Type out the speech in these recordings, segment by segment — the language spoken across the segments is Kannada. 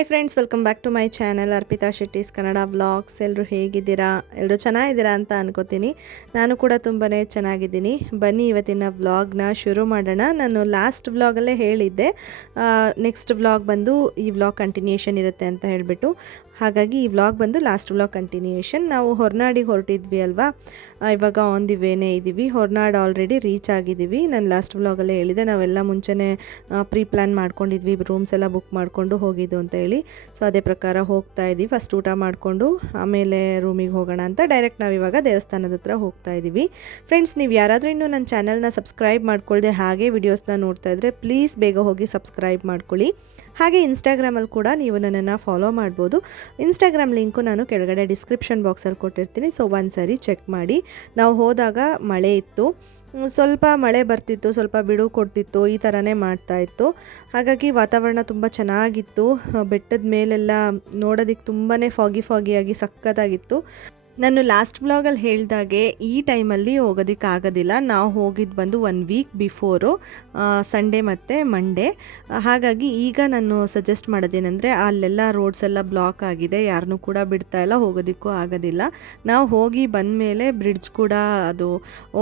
Hi friends, welcome back to my channel Arpita Shetty's Kannada vlogs. ಎಲ್ಲರೂ ಹೇಗಿದ್ದೀರಾ? ಎಲ್ಲರೂ ಚೆನ್ನಾಗಿದ್ದೀರಾ ಅಂತ ಅನ್ಕೋತೀನಿ. ನಾನು ಕೂಡ ತುಂಬಾ ಚೆನ್ನಾಗಿದ್ದೀನಿ. ಬನ್ನಿ ಇವತ್ತಿನ ವ್ಲಾಗ್ನ ಶುರು ಮಾಡೋಣ. ನಾನು ಲಾಸ್ಟ್ ವ್ಲಾಗಲ್ಲೇ ಹೇಳಿದ್ದೆ ನೆಕ್ಸ್ಟ್ ವ್ಲಾಗ್ ಬಂದು ಈ ವ್ಲಾಗ್ ಕಂಟಿನ್ಯೂಷನ್ ಇರುತ್ತೆ ಅಂತ ಹೇಳಿಬಿಟ್ಟು. ಹಾಗಾಗಿ ಈ ವ್ಲಾಗ್ ಬಂದು ಲಾಸ್ಟ್ ವ್ಲಾಗ್ ಕಂಟಿನ್ಯೂಷನ್. ನಾವು ಹೊರನಾಡಿಗೆ ಹೊರಟಿದ್ವಿ ಅಲ್ವಾ, ಇವಾಗ ಆನ್ ದಿ ವೇನೇ ಇದ್ದೀವಿ. ಹೊರನಾಡು ಆಲ್ರೆಡಿ ರೀಚ್ ಆಗಿದ್ದೀವಿ. ನಾನು ಲಾಸ್ಟ್ ವ್ಲಾಗಲ್ಲೇ ಹೇಳಿದೆ, ನಾವೆಲ್ಲ ಮುಂಚೆನೇ ಪ್ರೀ ಪ್ಲ್ಯಾನ್ ಮಾಡ್ಕೊಂಡಿದ್ವಿ, ರೂಮ್ಸ್ ಎಲ್ಲ ಬುಕ್ ಮಾಡಿಕೊಂಡು ಹೋಗಿದ್ದು ಅಂತ ಹೇಳಿ. ಸೊ ಅದೇ ಪ್ರಕಾರ ಹೋಗ್ತಾ ಇದ್ದೀವಿ. ಫಸ್ಟ್ ಊಟ ಮಾಡಿಕೊಂಡು ಆಮೇಲೆ ರೂಮಿಗೆ ಹೋಗೋಣ ಅಂತ ಡೈರೆಕ್ಟ್ ನಾವಿವಾಗ ದೇವಸ್ಥಾನದ ಹತ್ರ ಹೋಗ್ತಾ ಇದ್ದೀವಿ. ಫ್ರೆಂಡ್ಸ್, ನೀವು ಯಾರಾದರೂ ಇನ್ನೂ ನನ್ನ ಚಾನಲ್ನ ಸಬ್ಸ್ಕ್ರೈಬ್ ಮಾಡ್ಕೊಳ್ಳದೆ ಹಾಗೆ ವಿಡಿಯೋಸ್ನ ನೋಡ್ತಾ ಇದ್ದರೆ ಪ್ಲೀಸ್ ಬೇಗ ಹೋಗಿ ಸಬ್ಸ್ಕ್ರೈಬ್ ಮಾಡ್ಕೊಳ್ಳಿ. ಹಾಗೆ ಇನ್ಸ್ಟಾಗ್ರಾಮಲ್ಲಿ ಕೂಡ ನೀವು ನನ್ನನ್ನು ಫಾಲೋ ಮಾಡ್ಬೋದು. ಇನ್ಸ್ಟಾಗ್ರಾಮ್ ಲಿಂಕು ನಾನು ಕೆಳಗಡೆ ಡಿಸ್ಕ್ರಿಪ್ಷನ್ ಬಾಕ್ಸಲ್ಲಿ ಕೊಟ್ಟಿರ್ತೀನಿ. ಸೊ ಒಂದು ಸರಿ ಚೆಕ್ ಮಾಡಿ. ನಾವು ಹೋದಾಗ ಮಳೆ ಇತ್ತು, ಸ್ವಲ್ಪ ಮಳೆ ಬರ್ತಿತ್ತು, ಸ್ವಲ್ಪ ಬಿಡುವು ಕೊಡ್ತಿತ್ತು, ಈ ಥರನೇ ಮಾಡ್ತಾಯಿತ್ತು. ಹಾಗಾಗಿ ವಾತಾವರಣ ತುಂಬ ಚೆನ್ನಾಗಿತ್ತು. ಬೆಟ್ಟದ ಮೇಲೆಲ್ಲ ನೋಡೋದಕ್ಕೆ ತುಂಬಾ ಫಾಗಿಯಾಗಿ ಸಖತ್ತಾಗಿತ್ತು. ನಾನು ಲಾಸ್ಟ್ ವ್ಲಾಗಲ್ಲಿ ಹೇಳಿದಾಗೆ ಈ ಟೈಮಲ್ಲಿ ಹೋಗೋದಕ್ಕಾಗೋದಿಲ್ಲ. ನಾವು ಹೋಗಿದ್ದು ಬಂದು 1 ವೀಕ್ ಬಿಫೋರು, ಸಂಡೇ ಮತ್ತು ಮಂಡೇ. ಹಾಗಾಗಿ ಈಗ ನಾನು ಸಜೆಸ್ಟ್ ಮಾಡೋದೇನೆಂದರೆ, ಅಲ್ಲೆಲ್ಲ ರೋಡ್ಸ್ ಎಲ್ಲ ಬ್ಲಾಕ್ ಆಗಿದೆ, ಯಾರನ್ನೂ ಕೂಡ ಬಿಡ್ತಾಯಿಲ್ಲ, ಹೋಗೋದಕ್ಕೂ ಆಗೋದಿಲ್ಲ. ನಾವು ಹೋಗಿ ಬಂದಮೇಲೆ ಬ್ರಿಡ್ಜ್ ಕೂಡ ಅದು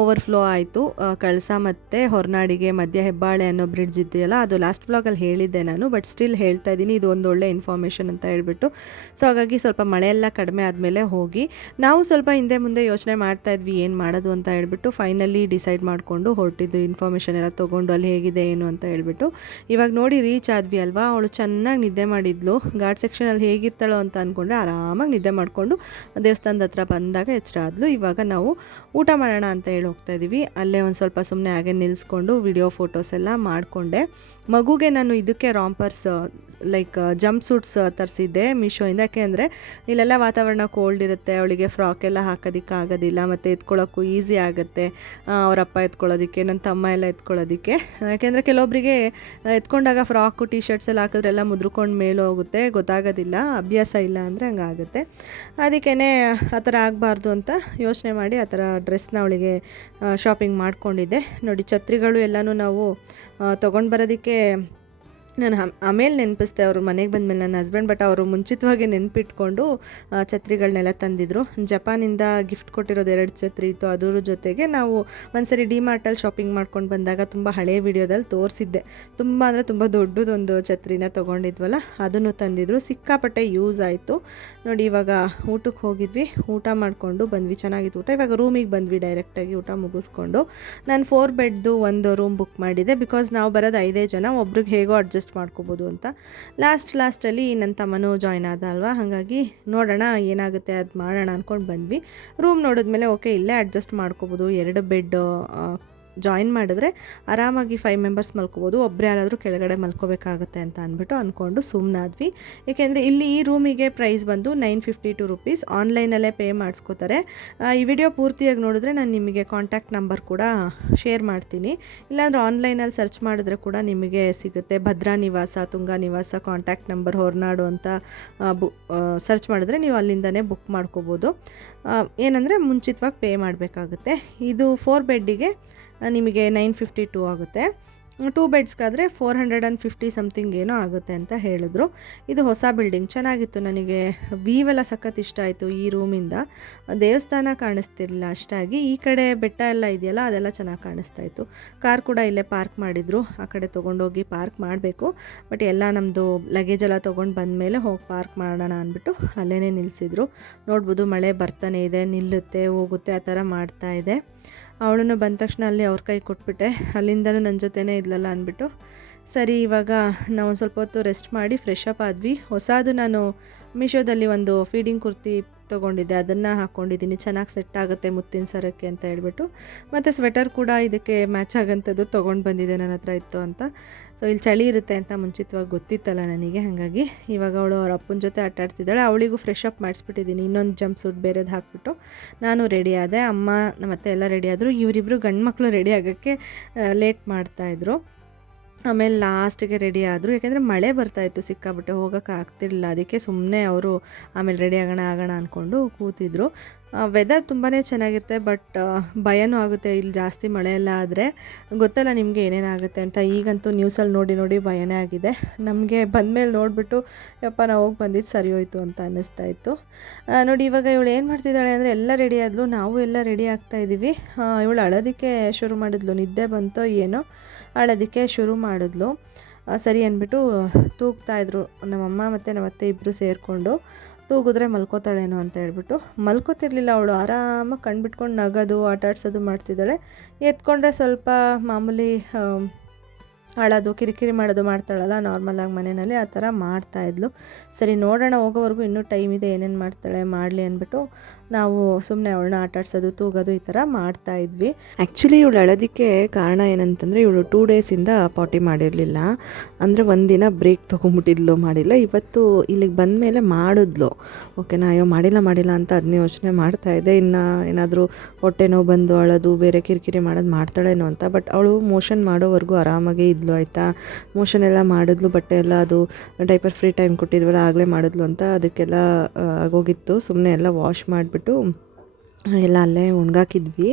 ಓವರ್ಫ್ಲೋ ಆಯಿತು. ಕಳಸ ಮತ್ತು ಹೊರನಾಡಿಗೆ ಮಧ್ಯ ಹೆಬ್ಬಾಳೆ ಅನ್ನೋ ಬ್ರಿಡ್ಜ್ ಇದೆಯಲ್ಲ, ಅದು ಲಾಸ್ಟ್ ವ್ಲಾಗಲ್ಲಿ ಹೇಳಿದ್ದೆ ನಾನು, ಬಟ್ ಸ್ಟಿಲ್ ಹೇಳ್ತಾ ಇದ್ದೀನಿ, ಇದು ಒಂದು ಒಳ್ಳೆ ಇನ್ಫಾರ್ಮೇಷನ್ ಅಂತ ಹೇಳ್ಬಿಟ್ಟು. ಸೊ ಹಾಗಾಗಿ ಸ್ವಲ್ಪ ಮಳೆ ಎಲ್ಲ ಕಡಿಮೆ ಆದಮೇಲೆ ಹೋಗಿ ನಾವು ಸ್ವಲ್ಪ ಹಿಂದೆ ಮುಂದೆ ಯೋಚನೆ ಮಾಡ್ತಾ ಇದ್ವಿ ಏನು ಮಾಡೋದು ಅಂತ ಹೇಳ್ಬಿಟ್ಟು. ಫೈನಲಿ ಡಿಸೈಡ್ ಮಾಡಿಕೊಂಡು ಹೊರಟಿದ್ದು, ಇನ್ಫಾರ್ಮೇಷನ್ ಎಲ್ಲ ತೊಗೊಂಡು ಅಲ್ಲಿ ಹೇಗಿದೆ ಏನು ಅಂತ ಹೇಳ್ಬಿಟ್ಟು. ಇವಾಗ ನೋಡಿ ರೀಚ್ ಆದ್ವಿ ಅಲ್ವಾ. ಅವಳು ಚೆನ್ನಾಗಿ ನಿದ್ದೆ ಮಾಡಿದ್ಲು. ಘಾಟ್ ಸೆಕ್ಷನಲ್ಲಿ ಹೇಗಿರ್ತಾಳೋ ಅಂತ ಅಂದ್ಕೊಂಡ್ರೆ ಆರಾಮಾಗಿ ನಿದ್ದೆ ಮಾಡಿಕೊಂಡು ದೇವಸ್ಥಾನದ ಹತ್ರ ಬಂದಾಗ ಎಚ್ಚರ ಆದ್ಲು. ಇವಾಗ ನಾವು ಊಟ ಮಾಡೋಣ ಅಂತ ಹೇಳಿ ಹೋಗ್ತಾ ಇದ್ದೀವಿ. ಅಲ್ಲೇ ಒಂದು ಸ್ವಲ್ಪ ಸುಮ್ಮನೆ ಹಾಗೆ ನಿಲ್ಲಿಸ್ಕೊಂಡು ವಿಡಿಯೋ ಫೋಟೋಸ್ ಎಲ್ಲ ಮಾಡಿಕೊಂಡೆ. ಮಗುಗೆ ನಾನು ಇದಕ್ಕೆ ರಾಂಪರ್ಸ್ ಲೈಕ್ ಜಂಪ್ ಸೂಟ್ಸ್ ತರಿಸಿದ್ದೆ ಮೀಶೋಯಿಂದ. ಯಾಕೆ ಅಂದರೆ ಇಲ್ಲೆಲ್ಲ ವಾತಾವರಣ ಕೋಲ್ಡ್ ಇರುತ್ತೆ, ಅವಳಿಗೆ ಫ್ರಾಕ್ ಎಲ್ಲ ಹಾಕೋದಕ್ಕೆ ಆಗೋದಿಲ್ಲ, ಮತ್ತು ಎತ್ಕೊಳ್ಳೋಕ್ಕೂ ಈಸಿ ಆಗುತ್ತೆ. ಅವರಪ್ಪ ಎತ್ಕೊಳ್ಳೋದಕ್ಕೆ, ನನ್ನ ತಮ್ಮ ಎಲ್ಲ ಎತ್ಕೊಳ್ಳೋದಕ್ಕೆ. ಯಾಕೆಂದರೆ ಕೆಲವೊಬ್ಬರಿಗೆ ಎತ್ಕೊಂಡಾಗ ಫ್ರಾಕು ಟೀ ಶರ್ಟ್ಸ್ ಎಲ್ಲ ಹಾಕಿದ್ರೆಲ್ಲ ಮುದ್ರಕೊಂಡು ಮೇಲೆ ಹೋಗುತ್ತೆ, ಗೊತ್ತಾಗೋದಿಲ್ಲ, ಅಭ್ಯಾಸ ಇಲ್ಲ ಅಂದರೆ ಹಂಗಾಗುತ್ತೆ. ಅದಕ್ಕೇ ಆ ಥರ ಆಗಬಾರ್ದು ಅಂತ ಯೋಚನೆ ಮಾಡಿ ಆ ಥರ ಡ್ರೆಸ್ನ ಅವಳಿಗೆ ಶಾಪಿಂಗ್ ಮಾಡ್ಕೊಂಡಿದ್ದೆ. ನೋಡಿ, ಛತ್ರಿಗಳು ಎಲ್ಲನೂ ನಾವು ತೊಗೊಂಡು ಬರೋದಕ್ಕೆ ನಾನು ಆಮೇಲೆ ನೆನಪಿಸ್ದೆ ಅವರು ಮನೆಗೆ ಬಂದಮೇಲೆ ನನ್ನ ಹಸ್ಬೆಂಡ್. ಬಟ್ ಅವರು ಮುಂಚಿತವಾಗಿ ನೆನಪಿಟ್ಕೊಂಡು ಛತ್ರಿಗಳನ್ನೆಲ್ಲ ತಂದಿದ್ರು. ಜಪಾನಿಂದ ಗಿಫ್ಟ್ ಕೊಟ್ಟಿರೋದು 2 ಛತ್ರಿ ಇತ್ತು. ಅದರ ಜೊತೆಗೆ ನಾವು ಒಂದ್ಸರಿ ಡಿಮಾರ್ಟಲ್ಲಿ ಶಾಪಿಂಗ್ ಮಾಡ್ಕೊಂಡು ಬಂದಾಗ ತುಂಬ ಹಳೆಯ ವಿಡಿಯೋದಲ್ಲಿ ತೋರಿಸಿದ್ದೆ, ತುಂಬ ಅಂದರೆ ತುಂಬ ದೊಡ್ಡದೊಂದು ಛತ್ರಿನ ತೊಗೊಂಡಿದ್ವಲ್ಲ, ಅದನ್ನು ತಂದಿದ್ರು. ಸಿಕ್ಕಾಪಟ್ಟೆ ಯೂಸ್ ಆಯಿತು. ನೋಡಿ, ಇವಾಗ ಊಟಕ್ಕೆ ಹೋಗಿದ್ವಿ, ಊಟ ಮಾಡಿಕೊಂಡು ಬಂದ್ವಿ. ಚೆನ್ನಾಗಿತ್ತು ಊಟ. ಇವಾಗ ರೂಮಿಗೆ ಬಂದ್ವಿ ಡೈರೆಕ್ಟಾಗಿ ಊಟ ಮುಗಿಸ್ಕೊಂಡು. ನಾನು 4 ಬೆಡ್ದು ಒಂದು ರೂಮ್ ಬುಕ್ ಮಾಡಿದ್ದೆ. ಬಿಕಾಸ್ ನಾವು ಬರೋದು 5 ಜನ, ಒಬ್ರಿಗೆ ಹೇಗೋ ಅಡ್ಜಸ್ಟ್ ಮಾಡ್ಕೋಬೋದು ಅಂತ. ಲಾಸ್ಟಲ್ಲಿ ನನ್ನ ತಮ್ಮನೂ ಜಾಯ್ನ್ ಆದ ಅಲ್ವಾ, ಹಾಗಾಗಿ ನೋಡೋಣ ಏನಾಗುತ್ತೆ ಅದು ಮಾಡೋಣ ಅಂದ್ಕೊಂಡು ಬಂದ್ವಿ. ರೂಮ್ ನೋಡಿದ್ಮೇಲೆ ಓಕೆ, ಇಲ್ಲೇ ಅಡ್ಜಸ್ಟ್ ಮಾಡ್ಕೋಬೋದು. 2 ಬೆಡ್ ಜಾಯಿನ್ ಮಾಡಿದ್ರೆ ಆರಾಮಾಗಿ 5 ಮೆಂಬರ್ಸ್ ಮಲ್ಕೋಬೋದು. ಒಬ್ಬರು ಯಾರಾದರೂ ಕೆಳಗಡೆ ಮಲ್ಕೋಬೇಕಾಗುತ್ತೆ ಅಂತ ಅಂದ್ಬಿಟ್ಟು ಅಂದ್ಕೊಂಡು ಸುಮ್ಮನಾದ್ವಿ. ಏಕೆಂದರೆ ಇಲ್ಲಿ ಈ ರೂಮಿಗೆ ಪ್ರೈಸ್ ಬಂದು 952 ರುಪೀಸ್. ಆನ್ಲೈನಲ್ಲೇ ಪೇ ಮಾಡಿಸ್ಕೋತಾರೆ. ಈ ವಿಡಿಯೋ ಪೂರ್ತಿಯಾಗಿ ನೋಡಿದ್ರೆ ನಾನು ನಿಮಗೆ ಕಾಂಟ್ಯಾಕ್ಟ್ ನಂಬರ್ ಕೂಡ ಶೇರ್ ಮಾಡ್ತೀನಿ. ಇಲ್ಲಾಂದರೆ ಆನ್ಲೈನಲ್ಲಿ ಸರ್ಚ್ ಮಾಡಿದ್ರೆ ಕೂಡ ನಿಮಗೆ ಸಿಗುತ್ತೆ. ಭದ್ರಾ ನಿವಾಸ, ತುಂಗಾ ನಿವಾಸ ಕಾಂಟ್ಯಾಕ್ಟ್ ನಂಬರ್ ಹೊರನಾಡು ಅಂತ ಸರ್ಚ್ ಮಾಡಿದ್ರೆ ನೀವು ಅಲ್ಲಿಂದನೇ ಬುಕ್ ಮಾಡ್ಕೋಬೋದು. ಏನಂದರೆ ಮುಂಚಿತವಾಗಿ ಪೇ ಮಾಡಬೇಕಾಗುತ್ತೆ. ಇದು 4 ಬೆಡ್ಡಿಗೆ ನಿಮಗೆ 952 ಆಗುತ್ತೆ. 2 ಬೆಡ್ಸ್ಗಾದರೆ 450 ಸಮಥಿಂಗ್ ಏನೋ ಆಗುತ್ತೆ ಅಂತ ಹೇಳಿದ್ರು. ಇದು ಹೊಸ ಬಿಲ್ಡಿಂಗ್, ಚೆನ್ನಾಗಿತ್ತು. ನನಗೆ ವೀವೆಲ್ಲ ಸಖತ್ ಇಷ್ಟ ಆಯಿತು. ಈ ರೂಮಿಂದ ದೇವಸ್ಥಾನ ಕಾಣಿಸ್ತಿರಲಿಲ್ಲ ಅಷ್ಟಾಗಿ, ಈ ಕಡೆ ಬೆಟ್ಟ ಎಲ್ಲ ಇದೆಯಲ್ಲ ಅದೆಲ್ಲ ಚೆನ್ನಾಗಿ ಕಾಣಿಸ್ತಾ ಇತ್ತು. ಕಾರ್ ಕೂಡ ಇಲ್ಲೇ ಪಾರ್ಕ್ ಮಾಡಿದರು. ಆ ಕಡೆ ತೊಗೊಂಡೋಗಿ ಪಾರ್ಕ್ ಮಾಡಬೇಕು. ಬಟ್ ಎಲ್ಲ ನಮ್ಮದು ಲಗೇಜ್ ಎಲ್ಲ ತೊಗೊಂಡು ಬಂದಮೇಲೆ ಹೋಗಿ ಪಾರ್ಕ್ ಮಾಡೋಣ ಅಂದ್ಬಿಟ್ಟು ಅಲ್ಲೇ ನಿಲ್ಲಿಸಿದ್ರು. ನೋಡ್ಬೋದು, ಮಳೆ ಬರ್ತಾನೆ ಇದೆ, ನಿಲ್ಲುತ್ತೆ ಹೋಗುತ್ತೆ, ಆ ಥರ ಮಾಡ್ತಾ ಇದೆ. ಅವಳನ್ನು ಬಂದ ತಕ್ಷಣ ಅಲ್ಲಿ ಅವ್ರ ಕೈ ಕೊಟ್ಬಿಟ್ಟೆ. ಅಲ್ಲಿಂದಲೂ ನನ್ನ ಜೊತೆನೇ ಇದ್ಲಲ್ಲ ಅಂದ್ಬಿಟ್ಟು ಸರಿ ಇವಾಗ ನಾವು ಒಂದು ಸ್ವಲ್ಪ ಹೊತ್ತು ರೆಸ್ಟ್ ಮಾಡಿ ಫ್ರೆಶ್ ಅಪ್ ಆದ್ವಿ. ಹೊಸದು ನಾನು ಮೀಶೋದಲ್ಲಿ ಒಂದು ಫೀಡಿಂಗ್ ಕುರ್ತಿ ತೊಗೊಂಡಿದ್ದೆ, ಅದನ್ನು ಹಾಕ್ಕೊಂಡಿದ್ದೀನಿ. ಚೆನ್ನಾಗಿ ಸೆಟ್ ಆಗುತ್ತೆ ಮುತ್ತಿನ ಸರಕ್ಕೆ ಅಂತ ಹೇಳ್ಬಿಟ್ಟು. ಮತ್ತು ಸ್ವೆಟರ್ ಕೂಡ ಇದಕ್ಕೆ ಮ್ಯಾಚ್ ಆಗೋಂಥದ್ದು ತೊಗೊಂಡು ಬಂದಿದ್ದೆ, ನನ್ನ ಹತ್ರ ಇತ್ತು ಅಂತ. ಸೊ ಇಲ್ಲಿ ಚಳಿ ಇರುತ್ತೆ ಅಂತ ಮುಂಚಿತವಾಗಿ ಗೊತ್ತಿತ್ತಲ್ಲ ನನಗೆ. ಹಾಗಾಗಿ ಇವಾಗ ಅವಳು ಅವ್ರ ಅಪ್ಪನ ಜೊತೆ ಆಟಾಡ್ತಿದ್ದಾಳೆ. ಅವಳಿಗೂ ಫ್ರೆಶ್ ಅಪ್ ಮಾಡಿಸ್ಬಿಟ್ಟಿದ್ದೀನಿ. ಇನ್ನೊಂದು ಜಂಪ್ ಸೂಟ್ ಬೇರೆದು ಹಾಕ್ಬಿಟ್ಟು ನಾನು ರೆಡಿ ಆದೆ. ಅಮ್ಮ ಮತ್ತು ಎಲ್ಲ ರೆಡಿ ಆದರು. ಇವರಿಬ್ಬರು ಗಂಡು ಮಕ್ಕಳು ರೆಡಿ ಆಗೋಕ್ಕೆ ಲೇಟ್ ಮಾಡ್ತಾಯಿದ್ರು. ಆಮೇಲೆ ಲಾಸ್ಟಿಗೆ ರೆಡಿ ಆದರು. ಯಾಕೆಂದರೆ ಮಳೆ ಬರ್ತಾಯಿತ್ತು ಸಿಕ್ಕಾಬಿಟ್ಟೆ, ಹೋಗೋಕ್ಕೆ ಆಗ್ತಿರಲಿಲ್ಲ. ಅದಕ್ಕೆ ಸುಮ್ಮನೆ ಅವರು ಆಮೇಲೆ ರೆಡಿ ಆಗೋಣ ಅಂದ್ಕೊಂಡು ಕೂತಿದ್ರು. ವೆದರ್ ತುಂಬಾ ಚೆನ್ನಾಗಿರುತ್ತೆ, ಬಟ್ ಭಯನೂ ಆಗುತ್ತೆ ಇಲ್ಲಿ ಜಾಸ್ತಿ ಮಳೆ ಎಲ್ಲ ಆದರೆ. ಗೊತ್ತಲ್ಲ ನಿಮಗೆ ಏನೇನಾಗುತ್ತೆ ಅಂತ. ಈಗಂತೂ ನ್ಯೂಸಲ್ಲಿ ನೋಡಿ ನೋಡಿ ಭಯನೇ ಆಗಿದೆ. ನಮಗೆ ಬಂದಮೇಲೆ ನೋಡಿಬಿಟ್ಟು ಯಪ್ಪ ನಾವು ಹೋಗಿ ಬಂದಿದ್ದು ಸರಿ ಹೋಯ್ತು ಅಂತ ಅನ್ನಿಸ್ತಾ ಇತ್ತು. ನೋಡಿ ಇವಾಗ ಇವಳು ಏನು ಮಾಡ್ತಿದ್ದಾಳೆ ಅಂದರೆ ಎಲ್ಲ ರೆಡಿ ಆದಳು, ನಾವು ಎಲ್ಲ ರೆಡಿ ಆಗ್ತಾಯಿದ್ದೀವಿ. ಇವಳು ಅಳೋದಕ್ಕೆ ಶುರು ಮಾಡಿದ್ಲು, ನಿದ್ದೆ ಬಂತೋ ಏನೋ ಅಳೋದಕ್ಕೆ ಶುರು ಮಾಡಿದ್ಲು. ಸರಿ ಅಂದ್ಬಿಟ್ಟು ತೂಗ್ತಾಯಿದ್ರು ನಮ್ಮಮ್ಮ ಮತ್ತು ನಮ್ಮತ್ತೆ ಇಬ್ಬರು ಸೇರಿಕೊಂಡು. ತೂಗಿದ್ರೆ ಮಲ್ಕೋತಾಳೇನೋ ಅಂತ ಹೇಳ್ಬಿಟ್ಟು ಮಲ್ಕೋತಿರ್ಲಿಲ್ಲ ಅವಳು. ಆರಾಮಾಗಿ ಕಣ್ಬಿಟ್ಕೊಂಡು ನಗೋದು ಆಟ ಆಡ್ಸೋದು ಮಾಡ್ತಿದ್ದಾಳೆ. ಎತ್ಕೊಂಡ್ರೆ ಸ್ವಲ್ಪ ಮಾಮೂಲಿ ಅಳೋದು ಕಿರಿಕಿರಿ ಮಾಡೋದು ಮಾಡ್ತಾಳಲ್ಲ ನಾರ್ಮಲಾಗಿ ಮನೆಯಲ್ಲಿ, ಆ ಥರ ಮಾಡ್ತಾಯಿದ್ಲು. ಸರಿ ನೋಡೋಣ, ಹೋಗೋವರೆಗೂ ಇನ್ನೂ ಟೈಮ್ ಇದೆ, ಏನೇನು ಮಾಡ್ತಾಳೆ ಮಾಡಲಿ ಅಂದ್ಬಿಟ್ಟು ನಾವು ಸುಮ್ಮನೆ ಅವಳನ್ನ ಆಟಾಡ್ಸೋದು ತೂಗೋದು ಈ ಥರ ಮಾಡ್ತಾಯಿದ್ವಿ. ಆ್ಯಕ್ಚುಲಿ ಇವಳು ಅಳೋದಕ್ಕೆ ಕಾರಣ ಏನಂತಂದರೆ ಇವಳು 2 ಡೇಸಿಂದ ಪಾಟಿ ಮಾಡಿರಲಿಲ್ಲ. ಅಂದರೆ ಒಂದಿನ ಬ್ರೇಕ್ ತೊಗೊಂಬಿಟ್ಟಿದ್ಲು, ಮಾಡಿಲ್ಲ. ಇವತ್ತು ಇಲ್ಲಿಗೆ ಬಂದ ಮೇಲೆ ಮಾಡಿದ್ಲು. ಓಕೆನಾ, ಅಯ್ಯೋ ಮಾಡಿಲ್ಲ ಅಂತ ಅದನ್ನೇ ಯೋಚನೆ ಮಾಡ್ತಾಯಿದ್ದೆ. ಇನ್ನು ಏನಾದರೂ ಹೊಟ್ಟೆ ನೋವು ಬಂದು ಅಳೋದು ಬೇರೆ ಕಿರಿಕಿರಿ ಮಾಡೋದು ಮಾಡ್ತಾಳೇನೋ ಅಂತ. ಬಟ್ ಅವಳು ಮೋಷನ್ ಮಾಡೋವರೆಗೂ ಆರಾಮಾಗೇ ಇದ್ಲು ಆಯಿತಾ. ಮೋಷನ್ ಎಲ್ಲ ಮಾಡಿದ್ಲು, ಬಟ್ಟೆ ಎಲ್ಲ ಅದು ಡೈಪರ್ ಫ್ರೀ ಟೈಮ್ ಕೊಟ್ಟಿದ್ವಲ್ಲ ಆಗಲೇ ಮಾಡಿದ್ಲು ಅಂತ ಅದಕ್ಕೆಲ್ಲ ಆಗೋಗಿತ್ತು. ಸುಮ್ಮನೆ ಎಲ್ಲ ವಾಶ್ ಮಾಡಿಬಿಟ್ಟು ಎಲ್ಲ ಅಲ್ಲೇ ಒಣಗಾಕಿದ್ವಿ.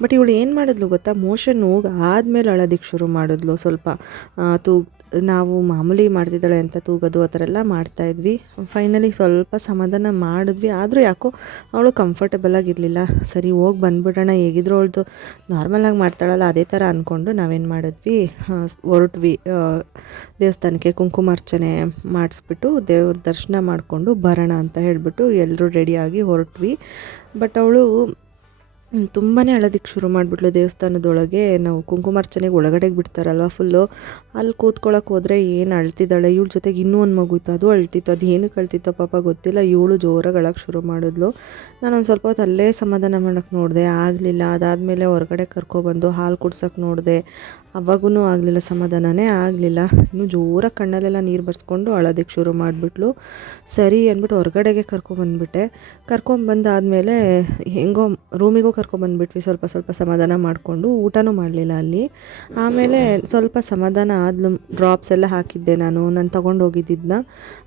ಬಟ್ ಇವಳು ಏನು ಮಾಡಿದ್ಲು ಗೊತ್ತಾ, ಮೋಷನ್ ಹೋಗಿ ಆದಮೇಲೆ ಅಳೋದಕ್ಕೆ ಶುರು ಮಾಡಿದ್ಲು. ಸ್ವಲ್ಪ ನಾವು ಮಾಮೂಲಿ ಮಾಡ್ತಿದ್ದಾಳೆ ಅಂತ ತೂಗೋದು ಆ ಥರ ಎಲ್ಲ ಮಾಡ್ತಾಯಿದ್ವಿ. ಫೈನಲಿ ಸ್ವಲ್ಪ ಸಮಾಧಾನ ಮಾಡಿದ್ವಿ. ಆದರೂ ಯಾಕೋ ಅವಳು ಕಂಫರ್ಟಬಲಾಗಿರಲಿಲ್ಲ. ಸರಿ ಹೋಗಿ ಬಂದುಬಿಡೋಣ, ಹೇಗಿದ್ರು ಅವಳದು ನಾರ್ಮಲಾಗಿ ಮಾಡ್ತಾಳಲ್ಲ ಅದೇ ಥರ ಅಂದ್ಕೊಂಡು ನಾವೇನು ಮಾಡಿದ್ವಿ, ಹೊರಟ್ವಿ ದೇವಸ್ಥಾನಕ್ಕೆ. ಕುಂಕುಮಾರ್ಚನೆ ಮಾಡಿಸ್ಬಿಟ್ಟು ದೇವ್ರ ದರ್ಶನ ಮಾಡಿಕೊಂಡು ಬರೋಣ ಅಂತ ಹೇಳಿಬಿಟ್ಟು ಎಲ್ಲರೂ ರೆಡಿಯಾಗಿ ಹೊರಟ್ವಿ. ಬಟ್ ಅವಳು ತುಂಬಾ ಅಳೋದಕ್ಕೆ ಶುರು ಮಾಡಿಬಿಟ್ಲು. ದೇವಸ್ಥಾನದೊಳಗೆ ನಾವು ಕುಂಕುಮಾರ್ಚನೆಗೆ ಒಳಗಡೆಗೆ ಬಿಡ್ತಾರಲ್ವ ಫುಲ್ಲು, ಅಲ್ಲಿ ಕೂತ್ಕೊಳ್ಳೋಕೆ ಹೋದರೆ ಏನು ಅಳ್ತಿದ್ದಾಳೆ. ಇವಳ ಜೊತೆಗೆ ಇನ್ನೂ ಒಂದು ಮಗು ಇತ್ತು, ಅದು ಅಳ್ತಿತ್ತು. ಅದು ಏನಕ್ಕೆ ಅಳ್ತಿತ್ತೋ ಪಾಪ ಗೊತ್ತಿಲ್ಲ. ಇವಳು ಜೋರಾಗಿ ಅಳೋಕ್ಕೆ ಶುರು ಮಾಡಿದ್ಲು. ನಾನೊಂದು ಸ್ವಲ್ಪ ಹೊತ್ತು ಅಲ್ಲೇ ಸಮಾಧಾನ ಮಾಡೋಕ್ಕೆ ನೋಡಿದೆ, ಆಗಲಿಲ್ಲ. ಅದಾದಮೇಲೆ ಹೊರಗಡೆ ಕರ್ಕೊಬಂದು ಹಾಲು ಕುಡ್ಸೋಕ್ಕೆ ನೋಡಿದೆ, ಅವಾಗೂ ಆಗಲಿಲ್ಲ, ಸಮಾಧಾನನೇ ಆಗಲಿಲ್ಲ. ಇನ್ನೂ ಜೋರಾಗಿ ಕಣ್ಣಲ್ಲೆಲ್ಲ ನೀರು ಬರ್ಸ್ಕೊಂಡು ಅಳೋದಕ್ಕೆ ಶುರು ಮಾಡಿಬಿಟ್ಲು. ಸರಿ ಅಂದ್ಬಿಟ್ಟು ಹೊರಗಡೆಗೆ ಕರ್ಕೊಬಂದ್ಬಿಟ್ಟೆ. ಕರ್ಕೊಂಬಂದಾದಮೇಲೆ ಹೆಂಗೋ ರೂಮಿಗೂ ಕರ್ಕೊಬಂದ್ಬಿಟ್ವಿ. ಸ್ವಲ್ಪ ಸಮಾಧಾನ ಮಾಡಿಕೊಂಡು ಊಟನೂ ಮಾಡಲಿಲ್ಲ ಅಲ್ಲಿ. ಆಮೇಲೆ ಸ್ವಲ್ಪ ಸಮಾಧಾನ ಆದ್ಲು. ಡ್ರಾಪ್ಸ್ ಎಲ್ಲ ಹಾಕಿದ್ದೆ ನಾನು ತೊಗೊಂಡೋಗಿದ್ದನ್ನ.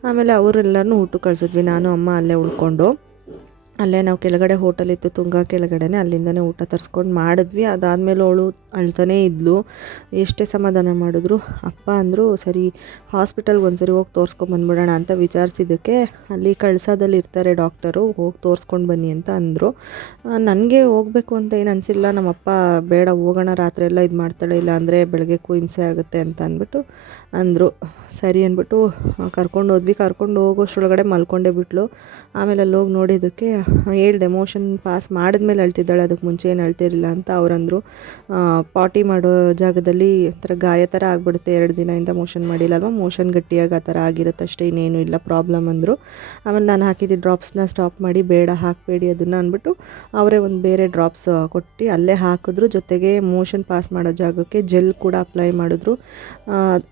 ಆಮೇಲೆ ಅವರೆಲ್ಲರನ್ನೂ ಊಟಕ್ಕೆ ಕಳಿಸಿದ್ವಿ. ನಾನು ಅಮ್ಮ ಅಲ್ಲೇ ಉಳ್ಕೊಂಡು, ಅಲ್ಲೇ ನಾವು ಕೆಳಗಡೆ ಹೋಟೆಲ್ ಇತ್ತು ತುಂಗಾ ಕೆಳಗಡೆನೇ, ಅಲ್ಲಿಂದನೇ ಊಟ ತರಿಸ್ಕೊಂಡು ಮಾಡಿದ್ವಿ. ಅದಾದಮೇಲೆ ಅವಳು ಅಳ್ತಾನೇ ಇದ್ಲು. ಎಷ್ಟೇ ಸಮಾಧಾನ ಮಾಡಿದ್ರು ಅಪ್ಪ ಅಂದರು ಸರಿ ಹಾಸ್ಪಿಟಲ್ಗೆ ಒಂದ್ಸರಿ ಹೋಗಿ ತೋರಿಸ್ಕೊಂಬಂದ್ಬಿಡೋಣ ಅಂತ ವಿಚಾರಿಸಿದ್ದಕ್ಕೆ ಅಲ್ಲಿ ಕಳ್ಸೋದಲ್ಲಿ ಇರ್ತಾರೆ ಡಾಕ್ಟರು, ಹೋಗಿ ತೋರಿಸ್ಕೊಂಡು ಬನ್ನಿ ಅಂತ ಅಂದರು. ನನಗೆ ಹೋಗಬೇಕು ಅಂತ ಏನು ಅನಿಸಿಲ್ಲ. ನಮ್ಮಪ್ಪ ಬೇಡ ಹೋಗೋಣ, ರಾತ್ರಿ ಎಲ್ಲ ಇದು ಮಾಡ್ತಾಳೆ, ಇಲ್ಲ ಅಂದರೆ ಬೆಳಗ್ಗೆಕ್ಕೂ ಹಿಂಸೆ ಆಗುತ್ತೆ ಅಂತ ಅಂದ್ಬಿಟ್ಟು ಅಂದರು. ಸರಿ ಅಂದ್ಬಿಟ್ಟು ಕರ್ಕೊಂಡು ಹೋದ್ವಿ. ಕರ್ಕೊಂಡು ಹೋಗೋಷ್ಟರೊಳಗಡೆ ಮಲ್ಕೊಂಡೇ ಬಿಟ್ಲು. ಆಮೇಲೆ ಅಲ್ಲಿ ಹೋಗಿ ನೋಡಿದ್ದಕ್ಕೆ ಹೇಳ್ದೆ ಮೋಷನ್ ಪಾಸ್ ಮಾಡಿದ್ಮೇಲೆ ಅಳ್ತಿದ್ದಾಳೆ, ಅದಕ್ಕೆ ಮುಂಚೆ ಏನು ಅಳ್ತಿರಲಿಲ್ಲ ಅಂತ ಅವರಂದರು. ಪಾಟಿ ಮಾಡೋ ಜಾಗದಲ್ಲಿ ಒಂಥರ ಗಾಯ ಥರ ಆಗಿಬಿಡುತ್ತೆ, 2 ದಿನದಿಂದ ಮೋಷನ್ ಮಾಡಿಲ್ಲ ಅಲ್ವಾ, ಮೋಷನ್ ಗಟ್ಟಿಯಾಗಿ ಆ ಥರ ಆಗಿರುತ್ತೆ ಅಷ್ಟೇ, ಇನ್ನೇನು ಇಲ್ಲ ಪ್ರಾಬ್ಲಮ್ ಅಂದರು. ಆಮೇಲೆ ನಾನು ಹಾಕಿದ್ದೆ ಡ್ರಾಪ್ಸ್ನ ಸ್ಟಾಪ್ ಮಾಡಿ, ಬೇಡ ಹಾಕಬೇಡಿ ಅದನ್ನು ಅಂದ್ಬಿಟ್ಟು ಅವರೇ ಒಂದು ಬೇರೆ ಡ್ರಾಪ್ಸ್ ಕೊಟ್ಟು ಅಲ್ಲೇ ಹಾಕಿದ್ರು. ಜೊತೆಗೆ ಮೋಷನ್ ಪಾಸ್ ಮಾಡೋ ಜಾಗಕ್ಕೆ ಜೆಲ್ ಕೂಡ ಅಪ್ಲೈ ಮಾಡಿದ್ರು.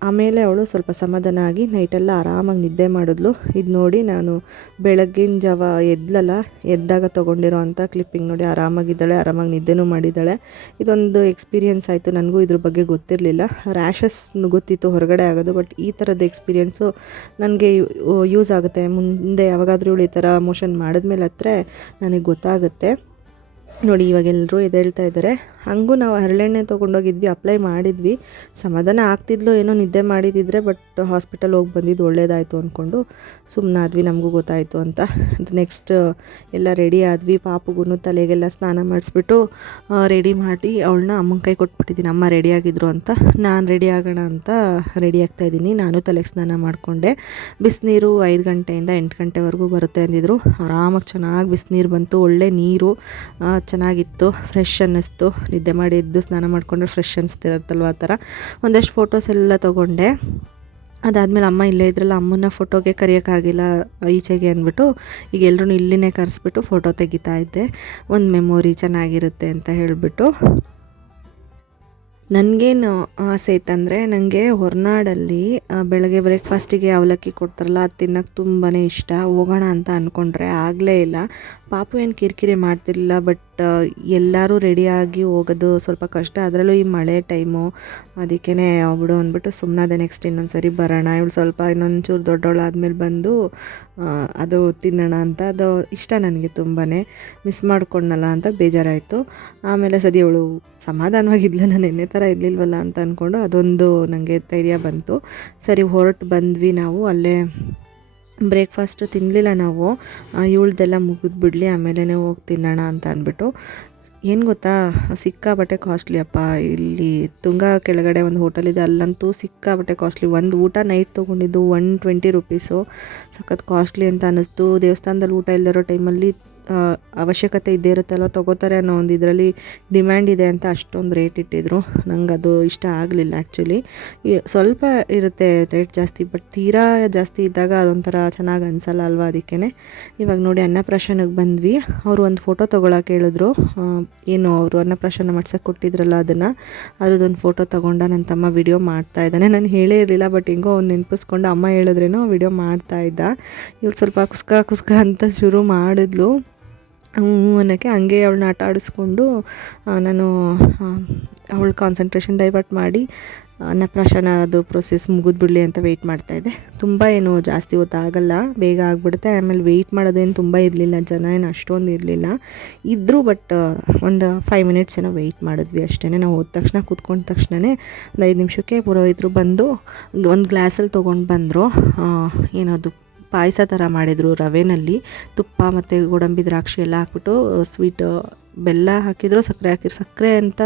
ಆಮೇಲೆ ಅವಳು ಸ್ವಲ್ಪ ಸಮಾಧಾನ ಆಗಿ ನೈಟೆಲ್ಲ ಆರಾಮಾಗಿ ನಿದ್ದೆ ಮಾಡಿದ್ಲು. ಇದು ನೋಡಿ ನಾನು ಬೆಳಗ್ಗಿನ ಜಾವ ಎದ್ದಾಗ ತೊಗೊಂಡಿರೋ ಅಂಥ ಕ್ಲಿಪ್ಪಿಂಗ್ ನೋಡಿ. ಆರಾಮಾಗಿದ್ದಾಳೆ, ಆರಾಮಾಗಿ ನಿದ್ದೆನೂ ಮಾಡಿದ್ದಾಳೆ. ಇದೊಂದು ಎಕ್ಸ್ಪೀರಿಯೆನ್ಸ್ ಆಯಿತು. ನನಗೂ ಇದ್ರ ಬಗ್ಗೆ ಗೊತ್ತಿರಲಿಲ್ಲ. ರ್ಯಾಷಸ್ ಗೊತ್ತಿತ್ತು ಹೊರಗಡೆ ಆಗೋದು, ಬಟ್ ಈ ಥರದ ಎಕ್ಸ್ಪೀರಿಯೆನ್ಸು ನನಗೆ ಯೂಸ್ ಆಗುತ್ತೆ. ಮುಂದೆ ಯಾವಾಗಾದರೂ ಇವಳು ಈ ಥರ ಮೋಷನ್ ಮಾಡಿದ್ಮೇಲೆ ಹತ್ರ ನನಗೆ ಗೊತ್ತಾಗುತ್ತೆ. ನೋಡಿ ಇವಾಗೆಲ್ಲರೂ ಎದ್ದೇಳ್ತಾ ಇದ್ದಾರೆ. ಹಾಗೂ ನಾವು ಹರಳೆಣ್ಣೆ ತೊಗೊಂಡೋಗಿದ್ವಿ, ಅಪ್ಲೈ ಮಾಡಿದ್ವಿ. ಸಮಾಧಾನ ಆಗ್ತಿದ್ಲು, ಏನೋ ನಿದ್ದೆ ಮಾಡಿದಿದ್ರೆ. ಬಟ್ ಹಾಸ್ಪಿಟಲ್ ಹೋಗಿ ಬಂದಿದ್ದು ಒಳ್ಳೇದಾಯಿತು ಅಂದ್ಕೊಂಡು ಸುಮ್ಮನಾದ್ವಿ, ನಮಗೂ ಗೊತ್ತಾಯಿತು ಅಂತ. ನೆಕ್ಸ್ಟ್ ಎಲ್ಲ ರೆಡಿ ಆದ್ವಿ. ಪಾಪುಗೂ ತಲೆಗೆಲ್ಲ ಸ್ನಾನ ಮಾಡಿಸ್ಬಿಟ್ಟು ರೆಡಿ ಮಾಡಿ ಅವಳನ್ನ ಅಮ್ಮನ ಕೈ ಕೊಟ್ಬಿಟ್ಟಿದ್ದೀನಿ. ಅಮ್ಮ ರೆಡಿಯಾಗಿದ್ರು ಅಂತ ನಾನು ರೆಡಿ ಆಗೋಣ ಅಂತ ರೆಡಿ ಆಗ್ತಾಯಿದ್ದೀನಿ. ನಾನು ತಲೆಗೆ ಸ್ನಾನ ಮಾಡಿಕೊಂಡೆ. ಬಿಸಿನೀರು 5 ಗಂಟೆಯಿಂದ 8 ಗಂಟೆವರೆಗೂ ಬರುತ್ತೆ ಅಂದಿದ್ರು. ಆರಾಮಾಗಿ ಚೆನ್ನಾಗಿ ಬಿಸಿನೀರು ಬಂತು, ಒಳ್ಳೆ ನೀರು ಚೆನ್ನಾಗಿತ್ತು, ಫ್ರೆಶ್ ಅನ್ನಿಸ್ತು. ನಿದ್ದೆ ಮಾಡಿ ಎದ್ದು ಸ್ನಾನ ಮಾಡಿಕೊಂಡ್ರೆ ಫ್ರೆಶ್ ಅನಿಸ್ತಿರುತ್ತಲ್ವ, ಆ ಥರ ಒಂದಷ್ಟು ಫೋಟೋಸ್ ಎಲ್ಲ ತೊಗೊಂಡೆ. ಅದಾದಮೇಲೆ ಅಮ್ಮ ಇಲ್ಲೇ ಇದ್ರಲ್ಲ, ಅಮ್ಮನ ಫೋಟೋಗೆ ಕರೆಯೋಕ್ಕಾಗಿಲ್ಲ ಈಚೆಗೆ ಅಂದ್ಬಿಟ್ಟು ಈಗ ಎಲ್ಲರೂ ಇಲ್ಲಿನೇ ಕರೆಸ್ಬಿಟ್ಟು ಫೋಟೋ ತೆಗಿತಾ ಇದ್ದೆ. ಒಂದು ಮೆಮೊರಿ ಚೆನ್ನಾಗಿರುತ್ತೆ ಅಂತ ಹೇಳಿಬಿಟ್ಟು. ನನಗೇನು ಆಸೆ ಇತ್ತಂದರೆ, ನನಗೆ ಹೊರನಾಡಲ್ಲಿ ಬೆಳಗ್ಗೆ ಬ್ರೇಕ್ಫಾಸ್ಟಿಗೆ ಅವಲಕ್ಕಿ ಕೊಡ್ತಾರಲ್ಲ, ಅದು ತಿನ್ನೋಕ್ಕೆ ತುಂಬಾ ಇಷ್ಟ. ಹೋಗೋಣ ಅಂತ ಅಂದ್ಕೊಂಡ್ರೆ ಆಗಲೇ ಇಲ್ಲ. ಪಾಪು ಏನು ಕಿರಿಕಿರಿ ಮಾಡ್ತಿರಲಿಲ್ಲ. ಬಟ್ ಎಲ್ಲರೂ ರೆಡಿಯಾಗಿ ಹೋಗೋದು ಸ್ವಲ್ಪ ಕಷ್ಟ, ಅದರಲ್ಲೂ ಈ ಮಳೆ ಟೈಮು. ಅದಕ್ಕೇ ಬಿಡು ಅಂದ್ಬಿಟ್ಟು ಸುಮ್ಮನಾದೆ. ನೆಕ್ಸ್ಟ್ ಇನ್ನೊಂದು ಸರಿ ಬರೋಣ, ಇವಳು ಸ್ವಲ್ಪ ಇನ್ನೊಂಚೂರು ದೊಡ್ಡವಳಾದ್ಮೇಲೆ ಬಂದು ಅದು ತಿನ್ನೋಣ ಅಂತ. ಅದು ಇಷ್ಟ ನನಗೆ ತುಂಬಾ, ಮಿಸ್ ಮಾಡ್ಕೊಂಡಲ್ಲ ಅಂತ ಬೇಜಾರಾಯಿತು. ಆಮೇಲೆ ಸರಿ ಇವಳು ಸಮಾಧಾನವಾಗಿದ್ಲು, ನಾನು ಎಣ್ಣೆ ಥರ ಇರಲಿಲ್ವಲ್ಲ ಅಂತ ಅಂದ್ಕೊಂಡು ಅದೊಂದು ನನಗೆ ಧೈರ್ಯ ಬಂತು. ಸರಿ ಹೊರಟು ಬಂದ್ವಿ ನಾವು. ಅಲ್ಲೇ ಬ್ರೇಕ್ಫಾಸ್ಟ್ ತಿನ್ನಲಿಲ್ಲ ನಾವು, ಇವಳ್ದೆಲ್ಲ ಮುಗಿದ್ಬಿಡ್ಲಿ ಆಮೇಲೆ ಹೋಗಿ ತಿನ್ನೋಣ ಅಂತ ಅಂದ್ಬಿಟ್ಟು. ಏನು ಗೊತ್ತಾ, ಸಿಕ್ಕಾಬಟ್ಟೆ ಕಾಸ್ಟ್ಲಿ ಅಪ್ಪ. ಇಲ್ಲಿ ತುಂಗ ಕೆಳಗಡೆ ಒಂದು ಹೋಟೆಲ್ ಇದೆ, ಅಲ್ಲಂತೂ ಸಿಕ್ಕಾಬಟ್ಟೆ ಕಾಸ್ಟ್ಲಿ. ಒಂದು ಊಟ ನೈಟ್ ತೊಗೊಂಡಿದ್ದು 120 ರುಪೀಸು. ಸಖತ್ ಕಾಸ್ಟ್ಲಿ ಅಂತ ಅನ್ನಿಸ್ತು. ದೇವಸ್ಥಾನದಲ್ಲಿ ಊಟ ಇಲ್ಲದಿರೋ ಟೈಮಲ್ಲಿ ಅವಶ್ಯಕತೆ ಇದ್ದೇ ಇರುತ್ತಲ್ವ, ತೊಗೋತಾರೆ ಅನ್ನೋ ಒಂದು ಇದರಲ್ಲಿ ಡಿಮ್ಯಾಂಡ್ ಇದೆ ಅಂತ ಅಷ್ಟೊಂದು ರೇಟ್ ಇಟ್ಟಿದ್ರು. ನಂಗೆ ಅದು ಇಷ್ಟ ಆಗಲಿಲ್ಲ ಆ್ಯಕ್ಚುಲಿ. ಸ್ವಲ್ಪ ಇರುತ್ತೆ ರೇಟ್ ಜಾಸ್ತಿ, ಬಟ್ ತೀರಾ ಜಾಸ್ತಿ ಇದ್ದಾಗ ಅದೊಂಥರ ಚೆನ್ನಾಗಿ ಅನಿಸಲ್ಲ ಅಲ್ವಾ. ಅದಕ್ಕೇ ಇವಾಗ ನೋಡಿ ಅನ್ನಪ್ರಾಶನಕ್ಕೆ ಬಂದ್ವಿ. ಅವರು ಒಂದು ಫೋಟೋ ತೊಗೊಳಕ್ಕೆ ಹೇಳಿದ್ರು. ಏನು ಅವರು ಅನ್ನಪ್ರಾಶನ ಮಾಡ್ಸೋಕ್ಕೆ ಕೊಟ್ಟಿದ್ರಲ್ಲ ಅದನ್ನು, ಅದ್ರದ್ದೊಂದು ಫೋಟೋ ತೊಗೊಂಡ ನನ್ನ ತಮ್ಮ ವಿಡಿಯೋ ಮಾಡ್ತಾ ಇದ್ದಾನೆ. ನಾನು ಹೇಳೇ ಇರಲಿಲ್ಲ, ಬಟ್ ಹಿಂಗೋ ಅವ್ನು ನೆನಪಿಸ್ಕೊಂಡು ಅಮ್ಮ ಹೇಳಿದ್ರೇನೋ ವಿಡಿಯೋ ಮಾಡ್ತಾ ಇದ್ದ. ಇವಳು ಸ್ವಲ್ಪ ಕುಸ್ಕ ಅಂತ ಶುರು ಮಾಡಿದ್ಲು. ಅನ್ನೋಕ್ಕೆ ಹಂಗೆ ಅವಳನ್ನ ಆಟ ಆಡಿಸ್ಕೊಂಡು ನಾನು ಅವಳ ಕಾನ್ಸಂಟ್ರೇಷನ್ ಡೈವರ್ಟ್ ಮಾಡಿ ಅನ್ನಪ್ರಾಶನ ಅದು ಪ್ರೊಸೆಸ್ ಮುಗಿದ್ಬಿಡಲಿ ಅಂತ ವೆಯ್ಟ್ ಮಾಡ್ತಾಯಿದ್ದೆ. ತುಂಬ ಏನು ಜಾಸ್ತಿ ಹೊತ್ತಾಗಲ್ಲ, ಬೇಗ ಆಗಿಬಿಡುತ್ತೆ. ಆಮೇಲೆ ವೆಯ್ಟ್ ಮಾಡೋದೇನು ತುಂಬ ಇರಲಿಲ್ಲ, ಜನ ಏನು ಅಷ್ಟೊಂದು ಇರಲಿಲ್ಲ ಇದ್ದರು. ಬಟ್ ಒಂದು 5 ಮಿನಿಟ್ಸ್ ಏನೋ ವೆಯ್ಟ್ ಮಾಡಿದ್ವಿ ಅಷ್ಟೇ. ನಾವು ಹೋದ ತಕ್ಷಣ ಕೂತ್ಕೊಂಡ ತಕ್ಷಣವೇ ಒಂದು 5 ನಿಮಿಷಕ್ಕೆ ಪುರೋಹಿತರು ಬಂದು ಒಂದು ಗ್ಲಾಸಲ್ಲಿ ತೊಗೊಂಡು ಬಂದರು. ಏನದು ಪಾಯಸ ಥರ ಮಾಡಿದರು, ರವೆನಲ್ಲಿ ತುಪ್ಪ ಮತ್ತು ಗೋಡಂಬಿ ದ್ರಾಕ್ಷಿ ಎಲ್ಲ ಹಾಕ್ಬಿಟ್ಟು, ಸ್ವೀಟ್ ಬೆಲ್ಲ ಹಾಕಿದ್ರು, ಸಕ್ಕರೆ ಹಾಕಿದ್ರು, ಸಕ್ಕರೆ ಅಂತ